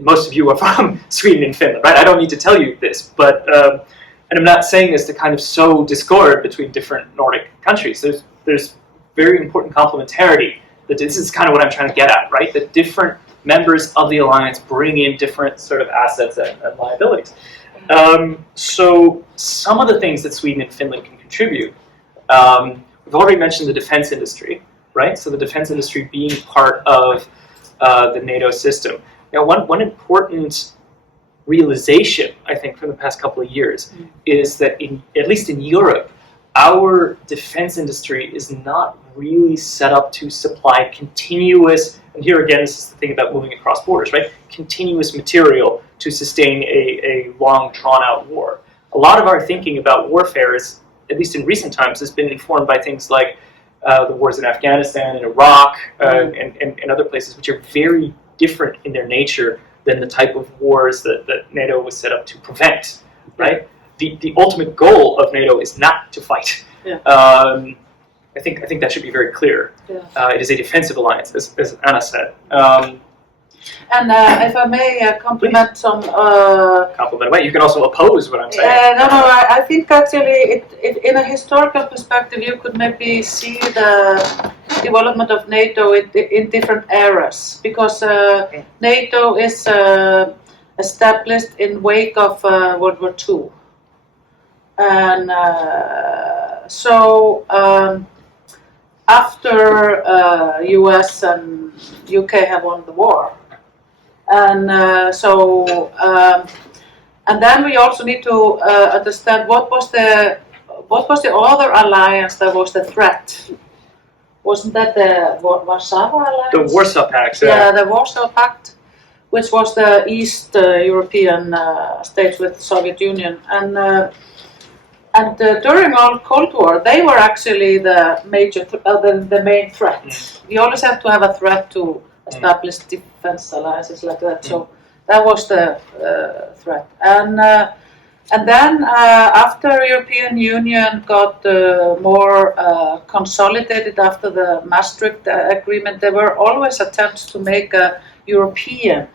Most of you are from Sweden and Finland, right? I don't need to tell you this, but and I'm not saying this to kind of sow discord between different Nordic countries. There's very important complementarity. This is kind of what I'm trying to get at, right? That different members of the alliance bring in different sort of assets and liabilities. So some of the things that Sweden and Finland can contribute, we've already mentioned the defense industry, right? So the defense industry being part of the NATO system. Now, one important realization, I think, from the past couple of years is that, at least in Europe, our defense industry is not really set up to supply continuous, and here again, this is the thing about moving across borders, right? Continuous material to sustain a long, drawn-out war. A lot of our thinking about warfare is, at least in recent times, has been informed by things like the wars in Afghanistan and Iraq and other places, which are very different in their nature than the type of wars that NATO was set up to prevent, right? The ultimate goal of NATO is not to fight. Yeah. I think that should be very clear. Yeah. It is a defensive alliance, as Anna said. And if I may compliment some... Compliment away. You can also oppose what I'm saying. I think actually, in a historical perspective, you could maybe see the development of NATO in different eras, because NATO is established in wake of World War II. And so after US and UK have won the war, and and then we also need to understand what was the other alliance that was the threat. Wasn't that the Warsaw Alliance? The Warsaw Pact. Yeah, the Warsaw Pact, which was the East European states with the Soviet Union, and during all Cold War, they were actually the major, the main threat. We always have to have a threat to establish defense alliances like that. So that was the threat. And then after European Union got more consolidated after the Maastricht Agreement, there were always attempts to make a European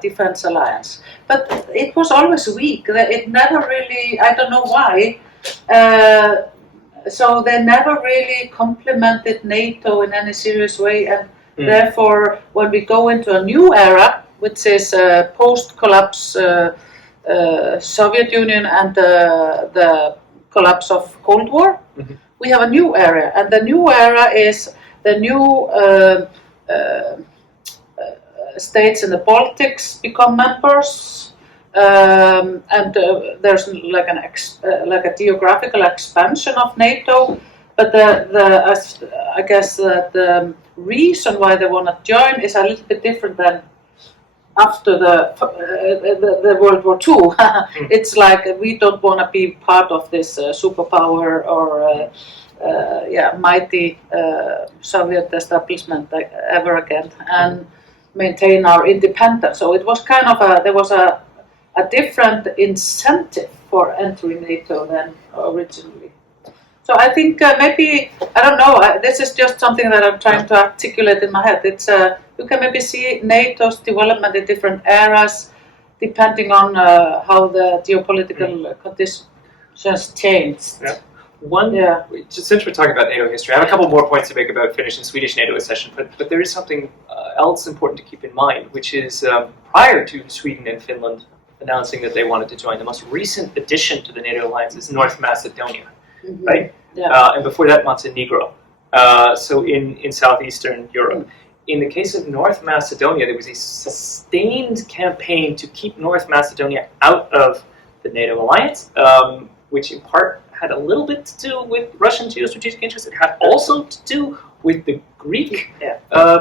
defense alliance. But it was always weak. It never really, I don't know why, so they never really complemented NATO in any serious way. And therefore, when we go into a new era, which is post-collapse Soviet Union and the collapse of Cold War, we have a new era. And the new era is the new states in the Baltics become members, and there's like a geographical expansion of NATO. But I guess the reason why they want to join is a little bit different than after the World War II. It's like we don't want to be part of this superpower or mighty Soviet establishment ever again, and maintain our independence. So it was kind of there was a different incentive for entering NATO than originally. So I think maybe, I don't know, this is just something that I'm trying to articulate in my head. It's you can maybe see NATO's development in different eras depending on how the geopolitical conditions changed. Just since we're talking about NATO history, I have a couple more points to make about Finnish and Swedish NATO accession, but there is something else important to keep in mind, which is prior to Sweden and Finland announcing that they wanted to join, the most recent addition to the NATO alliance is North Macedonia, right? Yeah. And before that, Montenegro. So in southeastern Europe. In the case of North Macedonia, there was a sustained campaign to keep North Macedonia out of the NATO alliance, which in part had a little bit to do with Russian geostrategic interests. It had also to do with the Greek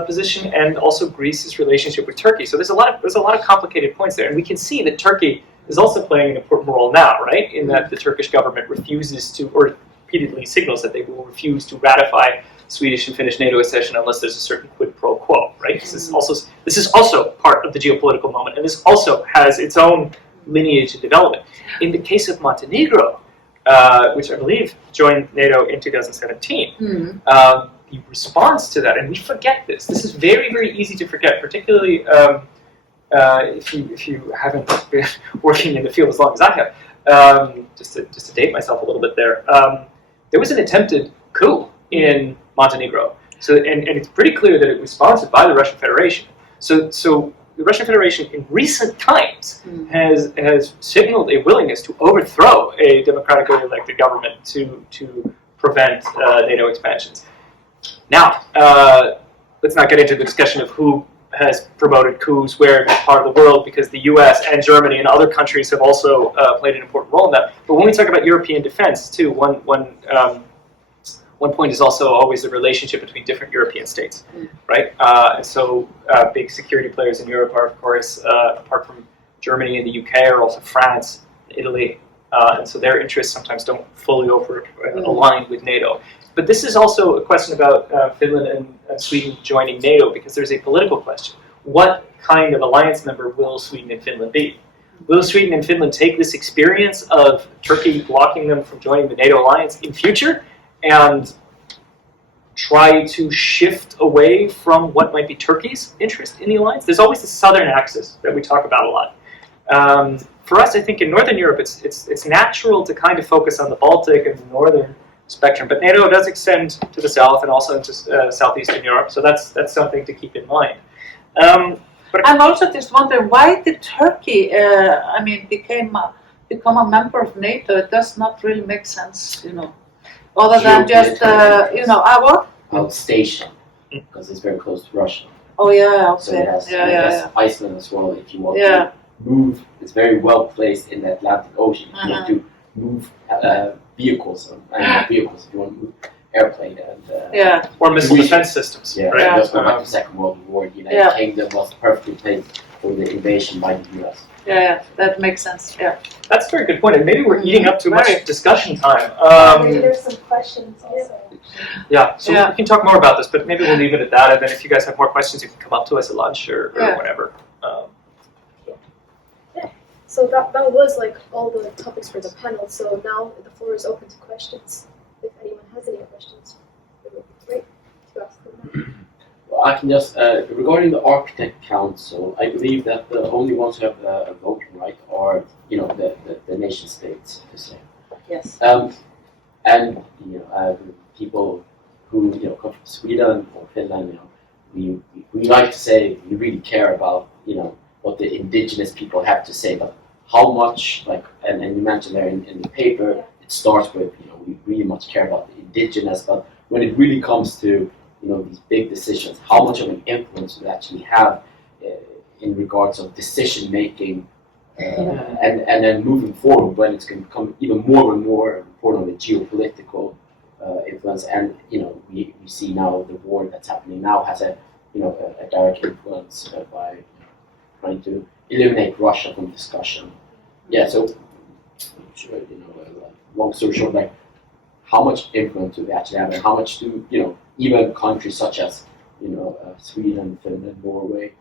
position and also Greece's relationship with Turkey. So there's a lot of complicated points there, and we can see that Turkey is also playing an important role now, right? In that the Turkish government refuses to, or repeatedly signals that they will refuse to ratify Swedish and Finnish NATO accession unless there's a certain quid pro quo, right? This is also part of the geopolitical moment, and this also has its own lineage and development. In the case of Montenegro, which I believe joined NATO in 2017, the response to that, and we forget this. This is very, very easy to forget, particularly if you haven't been working in the field as long as I have. Just to date myself a little bit there, there was an attempted coup in Montenegro. So and it's pretty clear that it was sponsored by the Russian Federation. So the Russian Federation in recent times has signaled a willingness to overthrow a democratically elected government to prevent NATO expansions. Now, let's not get into the discussion of who has promoted coups where in this part of the world, because the US and Germany and other countries have also played an important role in that. But when we talk about European defense, too, one point is also always the relationship between different European states, right? And so big security players in Europe are, of course, apart from Germany and the UK, are also France, Italy, and so their interests sometimes don't fully align with NATO. But this is also a question about Finland and Sweden joining NATO, because there's a political question. What kind of alliance member will Sweden and Finland be? Will Sweden and Finland take this experience of Turkey blocking them from joining the NATO alliance in future and try to shift away from what might be Turkey's interest in the alliance? There's always the southern axis that we talk about a lot. For us, I think in Northern Europe, it's natural to kind of focus on the Baltic and the northern spectrum, but NATO does extend to the south and also into southeastern Europe, so that's something to keep in mind. But I'm also just wondering, why did Turkey, become a member of NATO? It does not really make sense, other than just, what? Outstation, because it's very close to Russia. Oh yeah, so it has Iceland as well. If you want to move, it's very well placed in the Atlantic Ocean. If you want to move vehicles, if you want to move airplane and or missile defense systems. Yeah, right? Let's go back to the Second World War. The United Kingdom was perfectly placed for the invasion by the US. Yeah, that makes sense. Yeah, that's a very good point, and maybe we're eating up too much discussion time. Maybe there's some questions also. Yeah, so we can talk more about this, but maybe we'll leave it at that, and then if you guys have more questions, you can come up to us at lunch or whatever. So that was like all the topics for the panel. So now the floor is open to questions. If anyone has any questions, it would be great to ask them. Well, I can just, regarding the Architect Council, I believe that the only ones who have a voting right are, the nation states, per se. Yes. And people who come from Sweden or Finland, we like to say we really care about what the indigenous people have to say, but how much, and you mentioned there in the paper, it starts with we really much care about the indigenous, but when it really comes to these big decisions, how much of an influence we actually have in regards of decision making, and then moving forward when it's going to become even more and more important on the geopolitical influence, and we see now the war that's happening now has a direct influence by trying to eliminate Russia from discussion. Yeah, so long story short, how much influence do they actually have, and how much do even countries such as Sweden, Finland, Norway,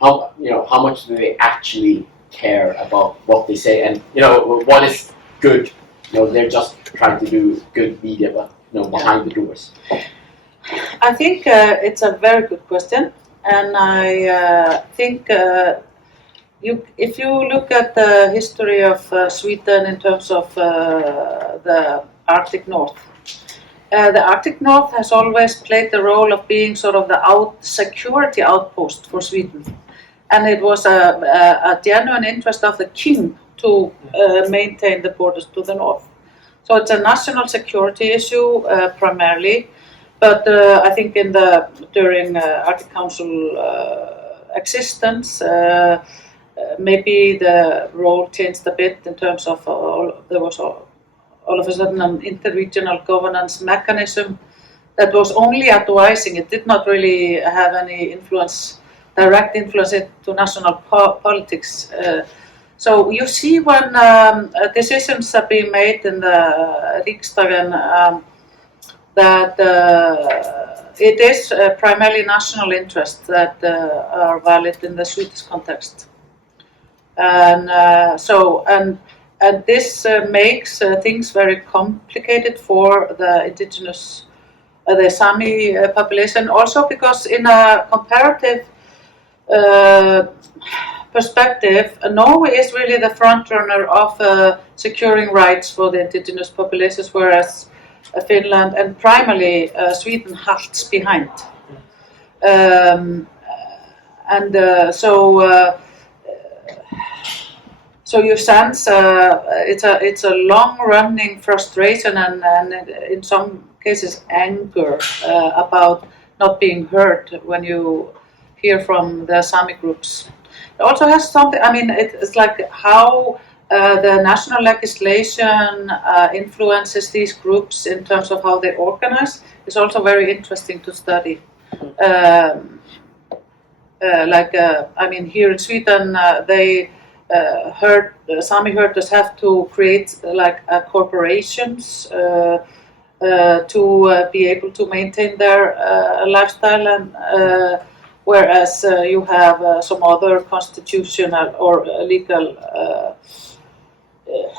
how much do they actually care about what they say, and what is good? They're just trying to do good media, but behind the doors. I think it's a very good question, and I think if you look at the history of Sweden in terms of the Arctic North, the Arctic North has always played the role of being sort of the security outpost for Sweden, and it was a genuine interest of the king to maintain the borders to the north. So it's a national security issue primarily, but I think during Arctic Council existence, maybe the role changed a bit in terms of there was all of a sudden an interregional governance mechanism that was only advising. It did not really have any direct influence into national politics. So you see when decisions are being made in the Riksdagen that it is primarily national interests that are valid in the Swedish context. And and this makes things very complicated for the indigenous, the Sami population, also because in a comparative perspective, Norway is really the front runner of securing rights for the indigenous populations, whereas Finland and primarily Sweden halts behind. And so you sense it's a long-running frustration and in some cases anger about not being heard when you hear from the Sami groups. It also has something. I mean, it's like how the national legislation influences these groups in terms of how they organize. It's also very interesting to study. I mean, here in Sweden, they Sami herders have to create corporations to be able to maintain their lifestyle, and whereas you have some other constitutional or legal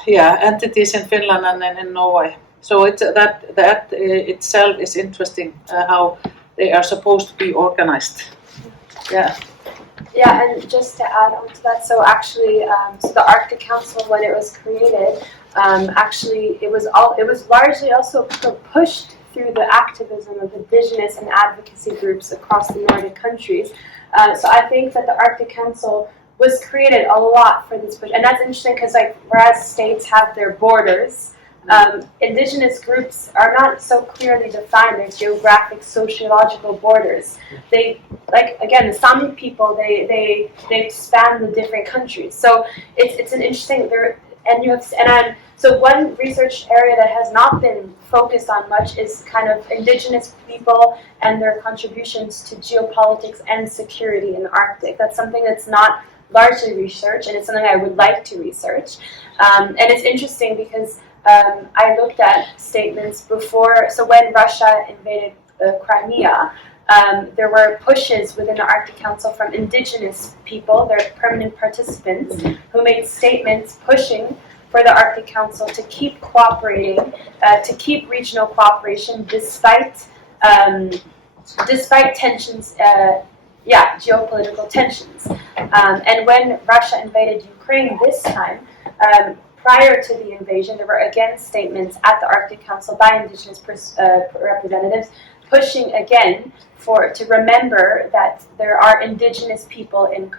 entities in Finland and in Norway. So it's that itself is interesting how they are supposed to be organized. Yeah. Yeah, and just to add on to that, so actually, so the Arctic Council, when it was created, actually it was largely also pushed through the activism of indigenous and advocacy groups across the Nordic countries. So I think that the Arctic Council was created a lot for this push, and that's interesting because whereas states have their borders, indigenous groups are not so clearly defined. Their geographic, sociological borders. They, again, the Sami people. They span the different countries. So it's an interesting so one research area that has not been focused on much is kind of indigenous people and their contributions to geopolitics and security in the Arctic. That's something that's not largely researched, and it's something I would like to research. And it's interesting because I looked at statements before, so when Russia invaded Crimea, there were pushes within the Arctic Council from indigenous people, their permanent participants, who made statements pushing for the Arctic Council to keep cooperating, to keep regional cooperation despite tensions, geopolitical tensions. And when Russia invaded Ukraine this time, prior to the invasion, there were again statements at the Arctic Council by indigenous representatives pushing again to remember that there are indigenous people in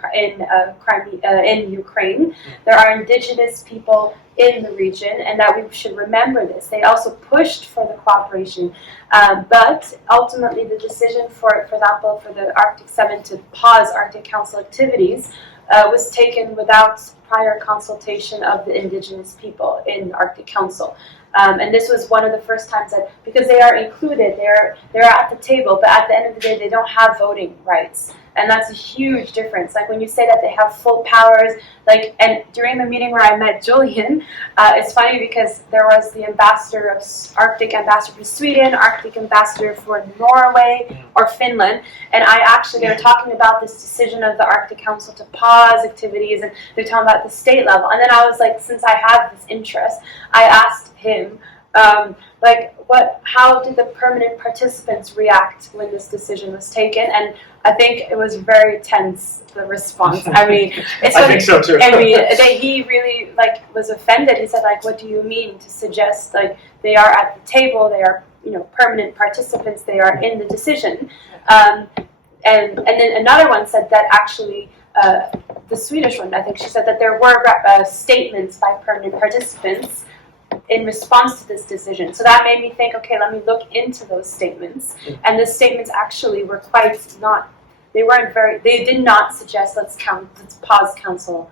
Ukraine, there are indigenous people in the region, and that we should remember this. They also pushed for the cooperation, but ultimately the decision, for example, for the Arctic 7 to pause Arctic Council activities was taken without prior consultation of the indigenous people in the Arctic Council. And this was one of the first times that, because they are included, they're at the table, but at the end of the day, they don't have voting rights. And that's a huge difference. Like when you say that they have full powers, and during the meeting where I met Julian, it's funny because there was the Arctic ambassador for Sweden, Arctic ambassador for Norway or Finland, and they were talking about this decision of the Arctic Council to pause activities, and they're talking about the state level. And then I was like, since I had this interest, I asked him, how did the permanent participants react when this decision was taken? And I think it was very tense, the response. I mean, it's I think so too. I mean, he really was offended. He said, what do you mean to suggest they are at the table, they are permanent participants, they are in the decision. And then another one said that actually, the Swedish one, I think she said that there were statements by permanent participants in response to this decision. So that made me think, okay, let me look into those statements. And the statements actually were they did not suggest let's pause council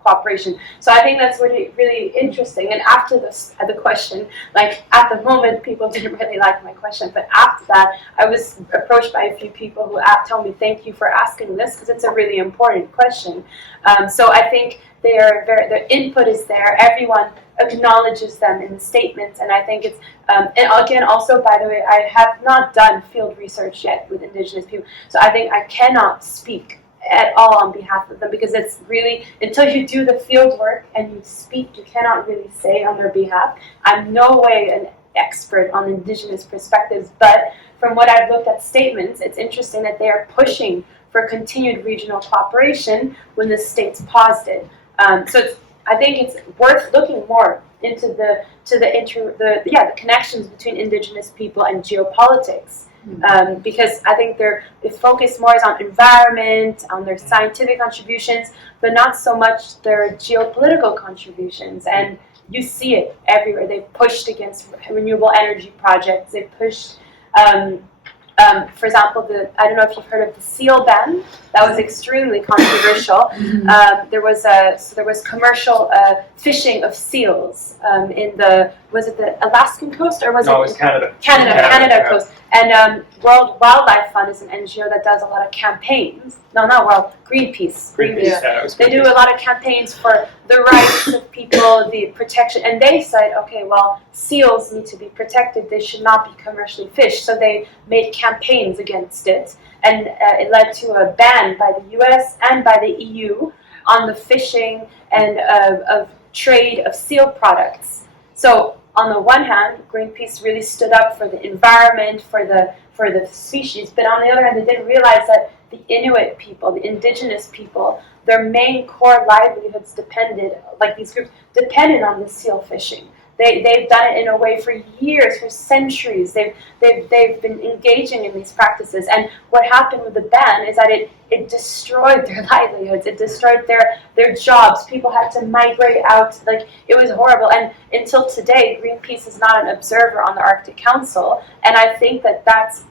cooperation. So I think that's really, really interesting. And after the question, at the moment, people didn't really like my question, but after that, I was approached by a few people who told me, thank you for asking this, because it's a really important question. So I think their input is there. Everyone acknowledges them in the statements, and I think it's, and again, also, by the way, I have not done field research yet with indigenous people, so I think I cannot speak at all on behalf of them, because it's really, until you do the field work and you speak, you cannot really say on their behalf. I'm no way an expert on indigenous perspectives, but from what I've looked at statements, it's interesting that they are pushing for continued regional cooperation when the states paused it. I think it's worth looking more into the connections between indigenous people and geopolitics, because I think their focus more is on environment, on their scientific contributions, but not so much their geopolitical contributions. And you see it everywhere. They've pushed against renewable energy projects. They've pushed, for example, I don't know if you've heard of the seal ban. That was extremely controversial. There was commercial fishing of seals in was it the Alaskan coast or was No, it? it was Canada. Canada coast. And World Wildlife Fund is an NGO that does a lot of campaigns. No, not World, Greenpeace. Greenpeace. Yeah, it was They do Greenpeace. a lot of campaigns for the rights of people, the protection, and they said, okay, well, seals need to be protected. They should not be commercially fished. So they made campaigns against it, and it led to a ban by the U.S. and by the EU on the fishing and of trade of seal products. So on the one hand, Greenpeace really stood up for the environment, for the species, but on the other hand, they didn't realize that the Inuit people, the indigenous people, their main core livelihoods depended, like these groups, depended on the seal fishing. They've done it in a way for years, for centuries. They've been engaging in these practices. And what happened with the ban is that it destroyed their livelihoods. It destroyed their jobs. People had to migrate out. Like, it was horrible. And until today, Greenpeace is not an observer on the Arctic Council. And I think that's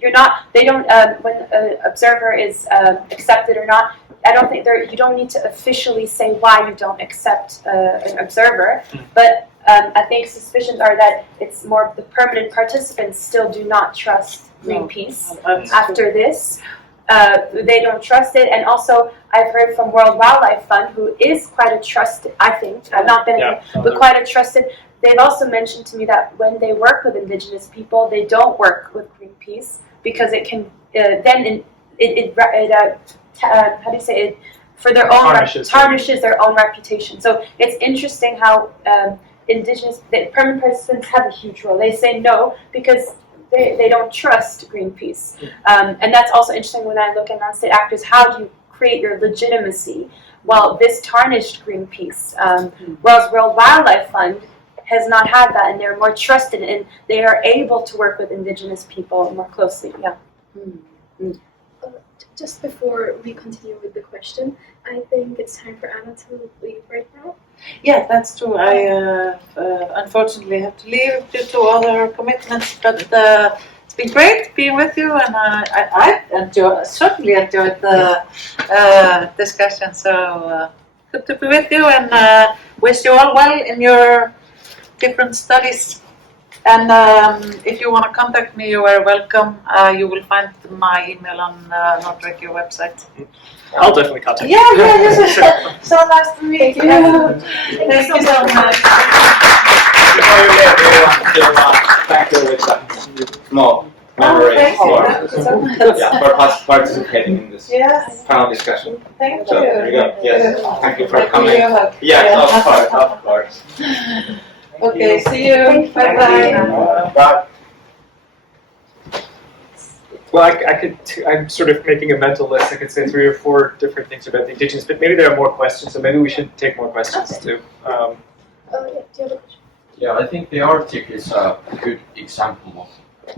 when an observer is accepted or not, I don't think you don't need to officially say why you don't accept an observer, but I think suspicions are that it's more the permanent participants still do not trust Greenpeace after this. They don't trust it, and also I've heard from World Wildlife Fund, who is quite a trusted, I think, I've not been, but quite a trusted. They've also mentioned to me that when they work with indigenous people, they don't work with Greenpeace because it can how do you say it? For their own tarnishes their own reputation. So it's interesting how permanent participants have a huge role. They say no because they don't trust Greenpeace, and that's also interesting when I look at non-state actors. How do you create your legitimacy? Well, this tarnished Greenpeace, whereas World Wildlife Fund has not had that, and they're more trusted, and they are able to work with indigenous people more closely. Yeah. Just before we continue with the question, I think it's time for Anna to leave right now. Yeah, that's true. I unfortunately have to leave due to other commitments, but it's been great being with you, and I certainly enjoyed the discussion. So good to be with you, and wish you all well in your different studies. And if you want to contact me, you are welcome. You will find my email on Nordregio website. I'll definitely contact you. Yeah. So nice to meet you. Thank you so much. Before you leave, we want to thank you with a small memory for participating in this panel discussion. Thank So, you. there you go. Yes, thank you for Thank coming. you. Yes, of course. Okay, see you. Bye-bye. Bye. Well, I'm sort of making a mental list. I could say 3 or 4 different things about the indigenous, but maybe there are more questions, so maybe we should take more questions too. Do you have a question? Yeah, I think the Arctic is a good example of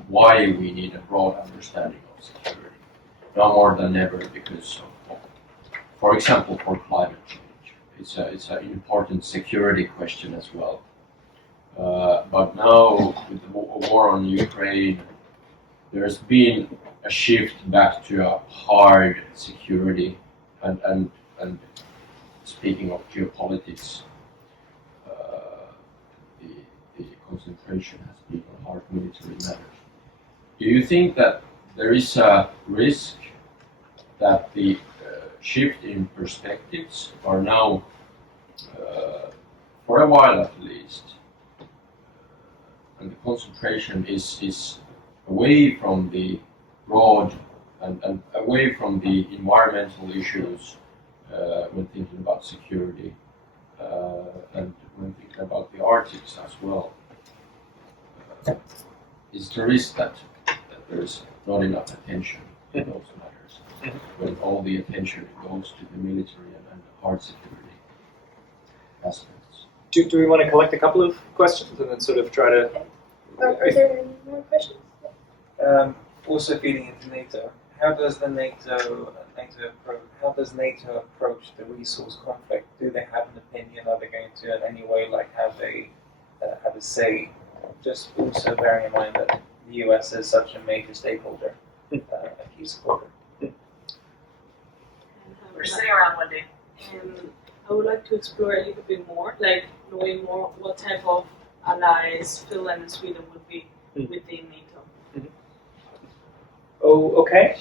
why we need a broad understanding of security. Now more than ever, because of, for example, for climate change. It's an important security question as well. But now, with the war on Ukraine, there's been a shift back to a hard security, and speaking of geopolitics, the concentration has been on hard military matters. Do you think that there is a risk that the shift in perspectives are now, for a while at least, and the concentration is away from the broad and away from the environmental issues when thinking about security and when thinking about the Arctic as well? Is the risk that there is not enough attention in those matters when all the attention goes to the military and hard security aspects? Do we want to collect a couple of questions and then sort of try to... Are there any more questions? also feeding into NATO, how does the NATO approach the resource conflict? Do they have an opinion? Are they going to in any way like have a say? Just also bearing in mind that the US is such a major stakeholder, a key supporter. We're sitting around one day. I would like to explore a little bit more, like knowing more what type of allies Finland and Sweden would be within NATO. Oh, okay.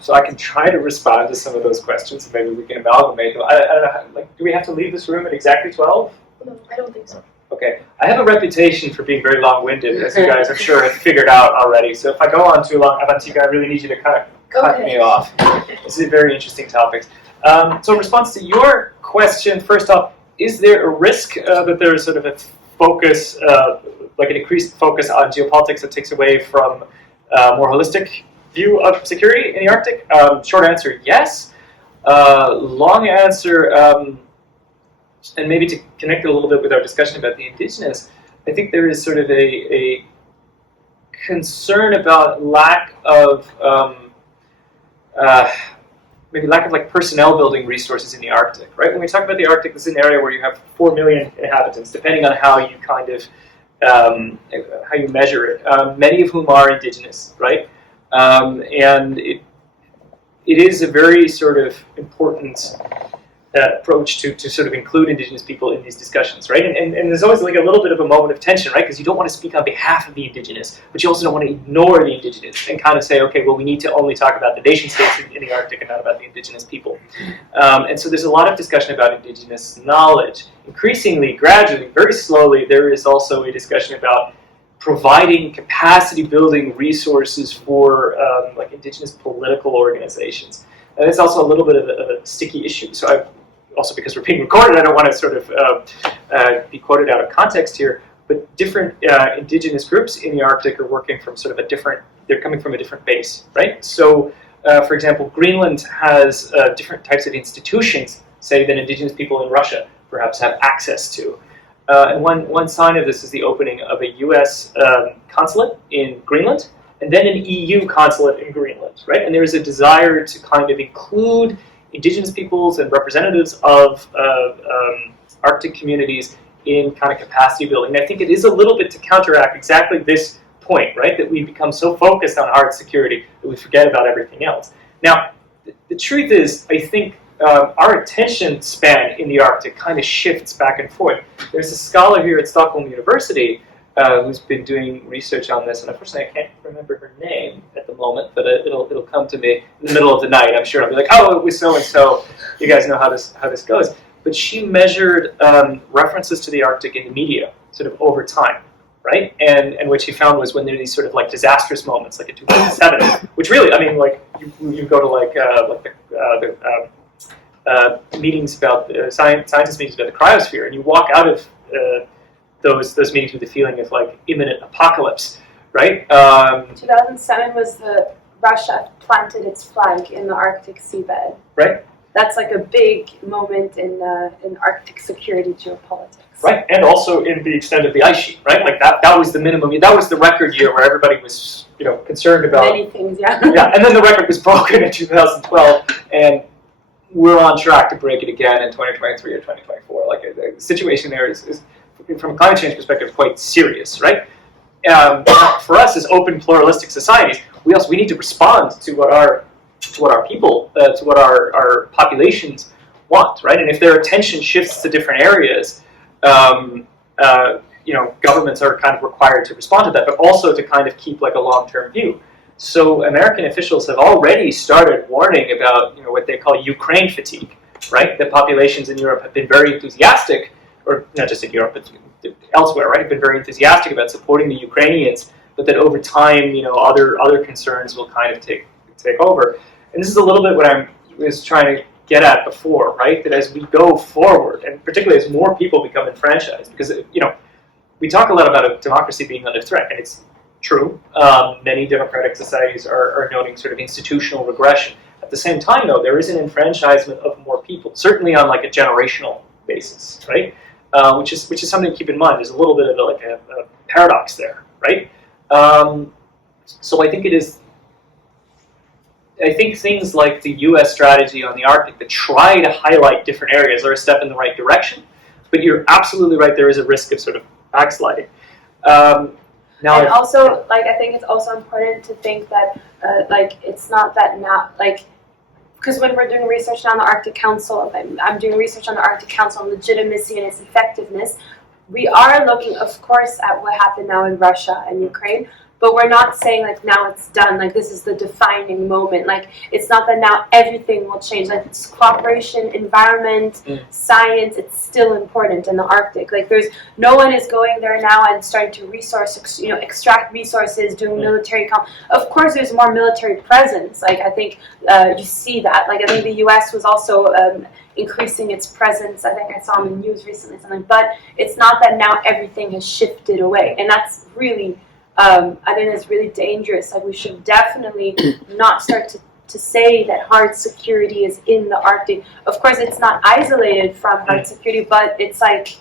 So I can try to respond to some of those questions, and maybe we can amalgamate them. I don't know. Like, do we have to leave this room at exactly 12? No, I don't think so. Okay. I have a reputation for being very long-winded, as you guys, I'm sure, have figured out already. So if I go on too long, Avantika, I really need you to kind of cut me off. This is a very interesting topic. So in response to your question, first off, is there a risk that there is sort of a focus, like an increased focus on geopolitics that takes away from a more holistic view of security in the Arctic? Short answer, yes. Long answer, and maybe to connect it a little bit with our discussion about the indigenous, I think there is sort of a concern about lack of maybe lack of like personnel building resources in the Arctic, right? When we talk about the Arctic, this is an area where you have 4 million inhabitants, depending on how you kind of how you measure it. Many of whom are indigenous, right? And it is a very sort of important approach to sort of include indigenous people in these discussions, right? And there's always like a little bit of a moment of tension, right? Because you don't want to speak on behalf of the indigenous, but you also don't want to ignore the indigenous and kind of say, okay, well, we need to only talk about the nation states in the Arctic and not about the indigenous people. And so there's a lot of discussion about indigenous knowledge. Increasingly, gradually, very slowly, there is also a discussion about providing capacity building resources for like indigenous political organizations. And it's also a little bit of a sticky issue. So also because we're being recorded, I don't want to sort of be quoted out of context here, but different indigenous groups in the Arctic are working from sort of they're coming from a different base, right? So, for example, Greenland has different types of institutions, say, than indigenous people in Russia perhaps have access to. And one sign of this is the opening of a US consulate in Greenland, and then an EU consulate in Greenland, right? And there is a desire to kind of include indigenous peoples and representatives of Arctic communities in kind of capacity building. And I think it is a little bit to counteract exactly this point, right? That we become so focused on hard security that we forget about everything else. Now, the truth is, I think our attention span in the Arctic kind of shifts back and forth. There's a scholar here at Stockholm University who's been doing research on this, and unfortunately I can't remember her name at the moment, but it'll come to me in the middle of the night. I'm sure I'll be like, oh, it was so and so. You guys know how this goes. But she measured references to the Arctic in the media, sort of over time, right? And what she found was when there are these sort of like disastrous moments, like in 2007, which really, I mean, like you go to like the meetings about scientist meetings about the cryosphere, and you walk out of those meetings with the feeling of like imminent apocalypse, right? 2007 was Russia planted its flag in the Arctic seabed. Right. That's like a big moment in Arctic security geopolitics. Right, and also in the extent of the ice sheet, right? Like that was the minimum. That was the record year where everybody was, concerned about many things. Yeah. Yeah, and then the record was broken in 2012, and we're on track to break it again in 2023 or 2024. Like the situation there is from a climate change perspective, quite serious, right? For us as open, pluralistic societies, we need to respond to what our people, to what our populations want, right? And if their attention shifts to different areas, governments are kind of required to respond to that, but also to kind of keep like a long-term view. So American officials have already started warning about what they call Ukraine fatigue, right? The populations in Europe have been very enthusiastic, or not just in Europe, but elsewhere, right? Have been very enthusiastic about supporting the Ukrainians, but that over time, other concerns will kind of take over. And this is a little bit what I was trying to get at before, right? That as we go forward, and particularly as more people become enfranchised, because we talk a lot about democracy being under threat, and it's true. Many democratic societies are noting sort of institutional regression. At the same time, though, there is an enfranchisement of more people, certainly on like a generational basis, right? Which is something to keep in mind. There's a little bit of a paradox there, right? So I think it is I think things like the U.S. strategy on the Arctic that try to highlight different areas are a step in the right direction. But you're absolutely right, there is a risk of sort of backsliding. Now, and also, like, I think it's also important to think that, like, it's not that now, like, because when we're doing research now on the Arctic Council, I'm doing research on the Arctic Council on legitimacy and its effectiveness, we are looking, of course, at what happened now in Russia and Ukraine, but we're not saying, like, now it's done, like, this is the defining moment. Like, it's not that now everything will change. Like, it's cooperation, environment, science, it's still important in the Arctic. Like, no one is going there now and starting to extract resources, doing military Of course, there's more military presence. Like, I think you see that. Like, I think the U.S. was also increasing its presence. I think I saw in the news recently something. But it's not that now everything has shifted away. And that's really... I think it's really dangerous. Like, we should definitely not start to say that hard security is in the Arctic. Of course, it's not isolated from hard security, but it's like,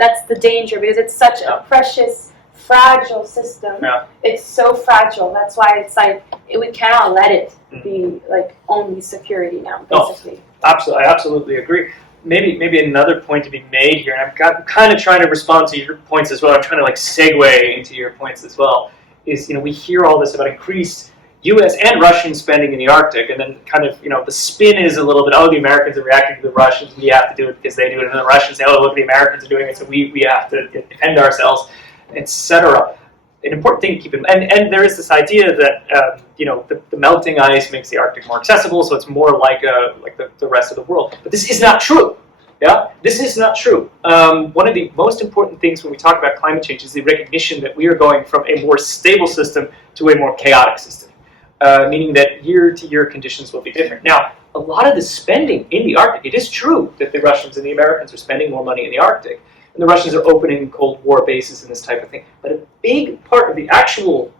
that's the danger, because it's such a precious, fragile system. Yeah. It's so fragile. That's why it's like, we cannot let it be like only security now, basically. Absolutely, I absolutely agree. Maybe another point to be made here, and I'm kind of trying to respond to your points as well. I'm trying to like segue into your points as well. Is, we hear all this about increased U.S. and Russian spending in the Arctic, and then kind of the spin is a little bit, oh, the Americans are reacting to the Russians, we have to do it because they do it, and then the Russians say, oh, look, the Americans are doing it, so we have to defend ourselves, etc. An important thing to keep in mind, and there is this idea that the melting ice makes the Arctic more accessible, so it's more like the rest of the world. But this is not true. Yeah, this is not true. One of the most important things when we talk about climate change is the recognition that we are going from a more stable system to a more chaotic system, meaning that year-to-year conditions will be different. Now, a lot of the spending in the Arctic, it is true that the Russians and the Americans are spending more money in the Arctic. And the Russians are opening Cold War bases and this type of thing. But a big part of the actual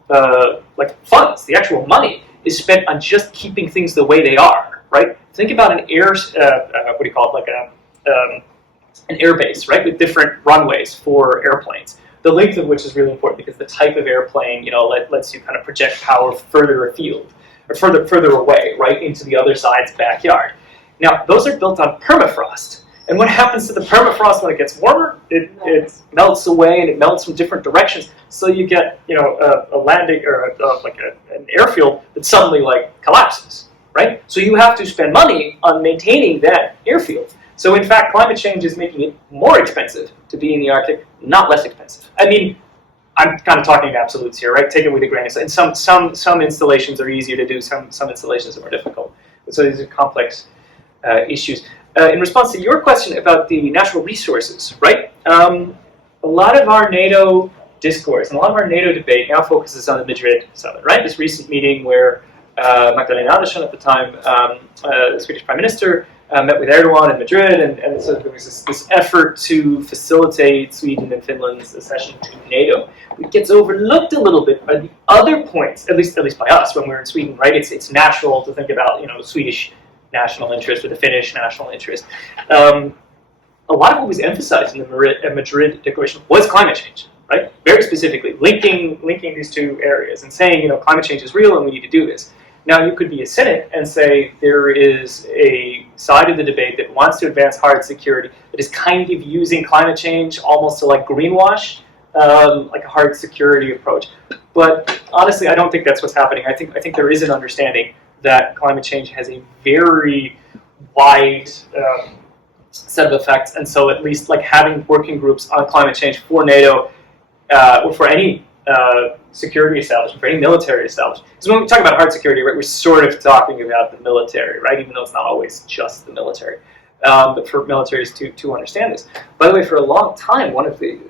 funds, the actual money, is spent on just keeping things the way they are, right? Think about an an air base, right, with different runways for airplanes. The length of which is really important because the type of airplane, lets you kind of project power further afield or further away, right, into the other side's backyard. Now, those are built on permafrost. And what happens to the permafrost when it gets warmer? It melts away, and it melts from different directions. So you get, a landing or an airfield that suddenly collapses, right? So you have to spend money on maintaining that airfield. So in fact, climate change is making it more expensive to be in the Arctic, not less expensive. I mean, I'm kind of talking in absolutes here, right? Take it with a grain of salt. And some installations are easier to do. Some installations are more difficult. So these are complex issues. In response to your question about the natural resources, right? A lot of our NATO discourse and a lot of our NATO debate now focuses on the Madrid summit, right? This recent meeting where Magdalena at the time, the Swedish Prime Minister, met with Erdogan in Madrid, and so there was this effort to facilitate Sweden and Finland's accession to NATO. It gets overlooked a little bit by the other points, at least by us when we're in Sweden, right? It's natural to think about Swedish national interest or the Finnish national interest. A lot of what was emphasized in the Madrid Declaration was climate change, right? Very specifically, linking these two areas and saying, climate change is real and we need to do this. Now, you could be a cynic and say there is a side of the debate that wants to advance hard security that is kind of using climate change almost to greenwash, like a hard security approach. But honestly, I don't think that's what's happening. I think there is an understanding that climate change has a very wide set of effects, and so at least having working groups on climate change for NATO or for any security establishment, for any military establishment. Because when we talk about hard security, right, we're sort of talking about the military, right? Even though it's not always just the military. But for militaries to understand this. By the way, for a long time,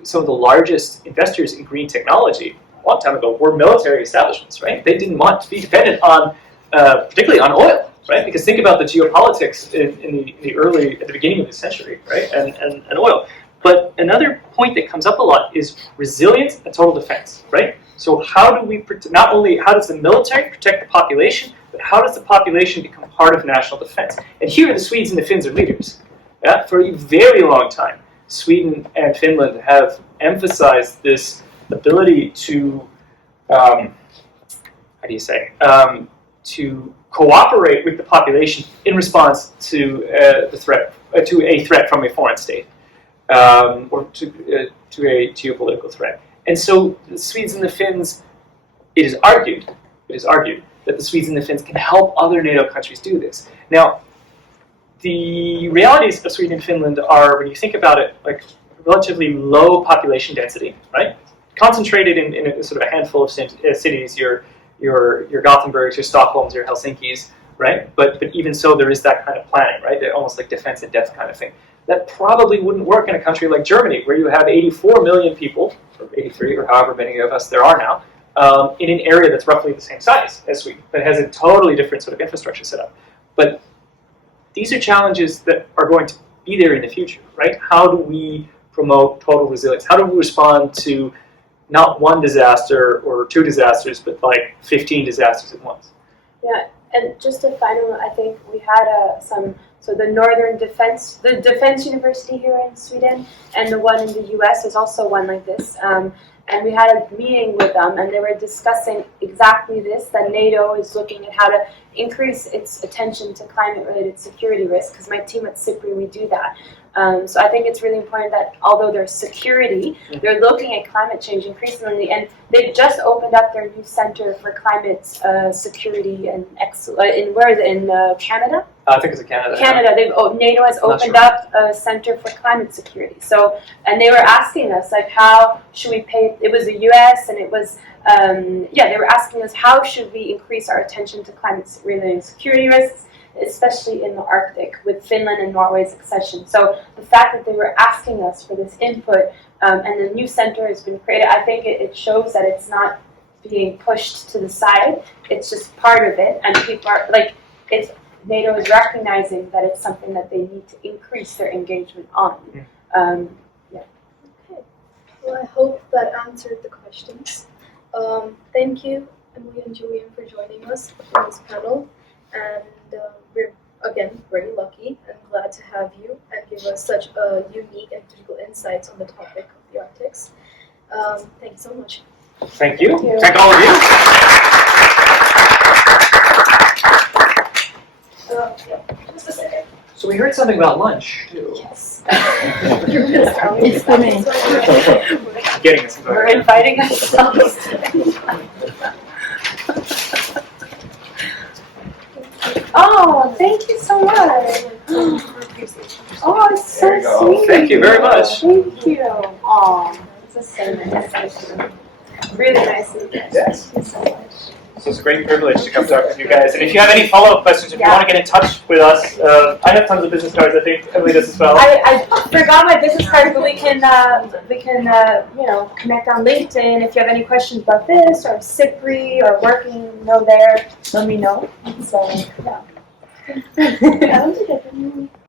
some of the largest investors in green technology, a long time ago, were military establishments, right? They didn't want to be dependent on, particularly on oil, right? Because think about the geopolitics at the beginning of the century, right? And oil. But another point that comes up a lot is resilience and total defense, right? So how do we, not only how does the military protect the population, but how does the population become part of national defense? And here the Swedes and the Finns are leaders. Yeah? For a very long time, Sweden and Finland have emphasized this ability to, to cooperate with the population in response to a threat from a foreign state, or to a geopolitical threat. And so the Swedes and the Finns, it is argued that the Swedes and the Finns can help other NATO countries do this. Now, the realities of Sweden and Finland are, when you think about it, like relatively low population density, right? Concentrated in a sort of a handful of cities, your Gothenburgs, your Stockholms, your Helsinkis, right? But even so, there is that kind of planning, right? They're almost like defense and death kind of thing. That probably wouldn't work in a country like Germany, where you have 84 million people, or 83, or however many of us there are now, in an area that's roughly the same size as Sweden, but has a totally different sort of infrastructure set up. But these are challenges that are going to be there in the future, right? How do we promote total resilience? How do we respond to not one disaster or two disasters, but like 15 disasters at once? Yeah, and just a final note, I think we had so the the Defense University here in Sweden, and the one in the US is also one like this. And we had a meeting with them, and they were discussing exactly this, that NATO is looking at how to increase its attention to climate-related security risks, because my team at SIPRI, we do that. So I think it's really important that although there's security, they're looking at climate change increasingly, and they've just opened up their new Center for Climate Security and in Canada? I think it's in Canada. Canada. NATO has opened up a Center for Climate Security. So, and they were asking us, like, how should we pay? It was the U.S. and it was, they were asking us, how should we increase our attention to climate-related security risks, especially in the Arctic, with Finland and Norway's accession. So the fact that they were asking us for this input, and the new center has been created, I think it shows that it's not being pushed to the side. It's just part of it, and people are like, NATO is recognizing that it's something that they need to increase their engagement on. Okay. Well, I hope that answered the questions. Thank you, Emilie and Julian, for joining us in this panel. And we're, again, very lucky and glad to have you and give us such a unique and critical insights on the topic of the Arctics. Thank you so much. Thank you. Thank you. Thank all of you. Just a second. So we heard something about lunch, too. Yes. It's Getting us We're inviting ourselves. Oh, thank you so much. Oh, it's so sweet. Thank you very much. Thank you. Oh, this is so nice. Really nice of you guys. Yes. Thank you so much. So it's a great privilege to come talk with you guys. And if you have any follow-up questions, if you want to get in touch with us, I have tons of business cards. I think Emilie does as well. I forgot my business card, but we can connect on LinkedIn. If you have any questions about this or SIPRI or working there, let me know. So yeah.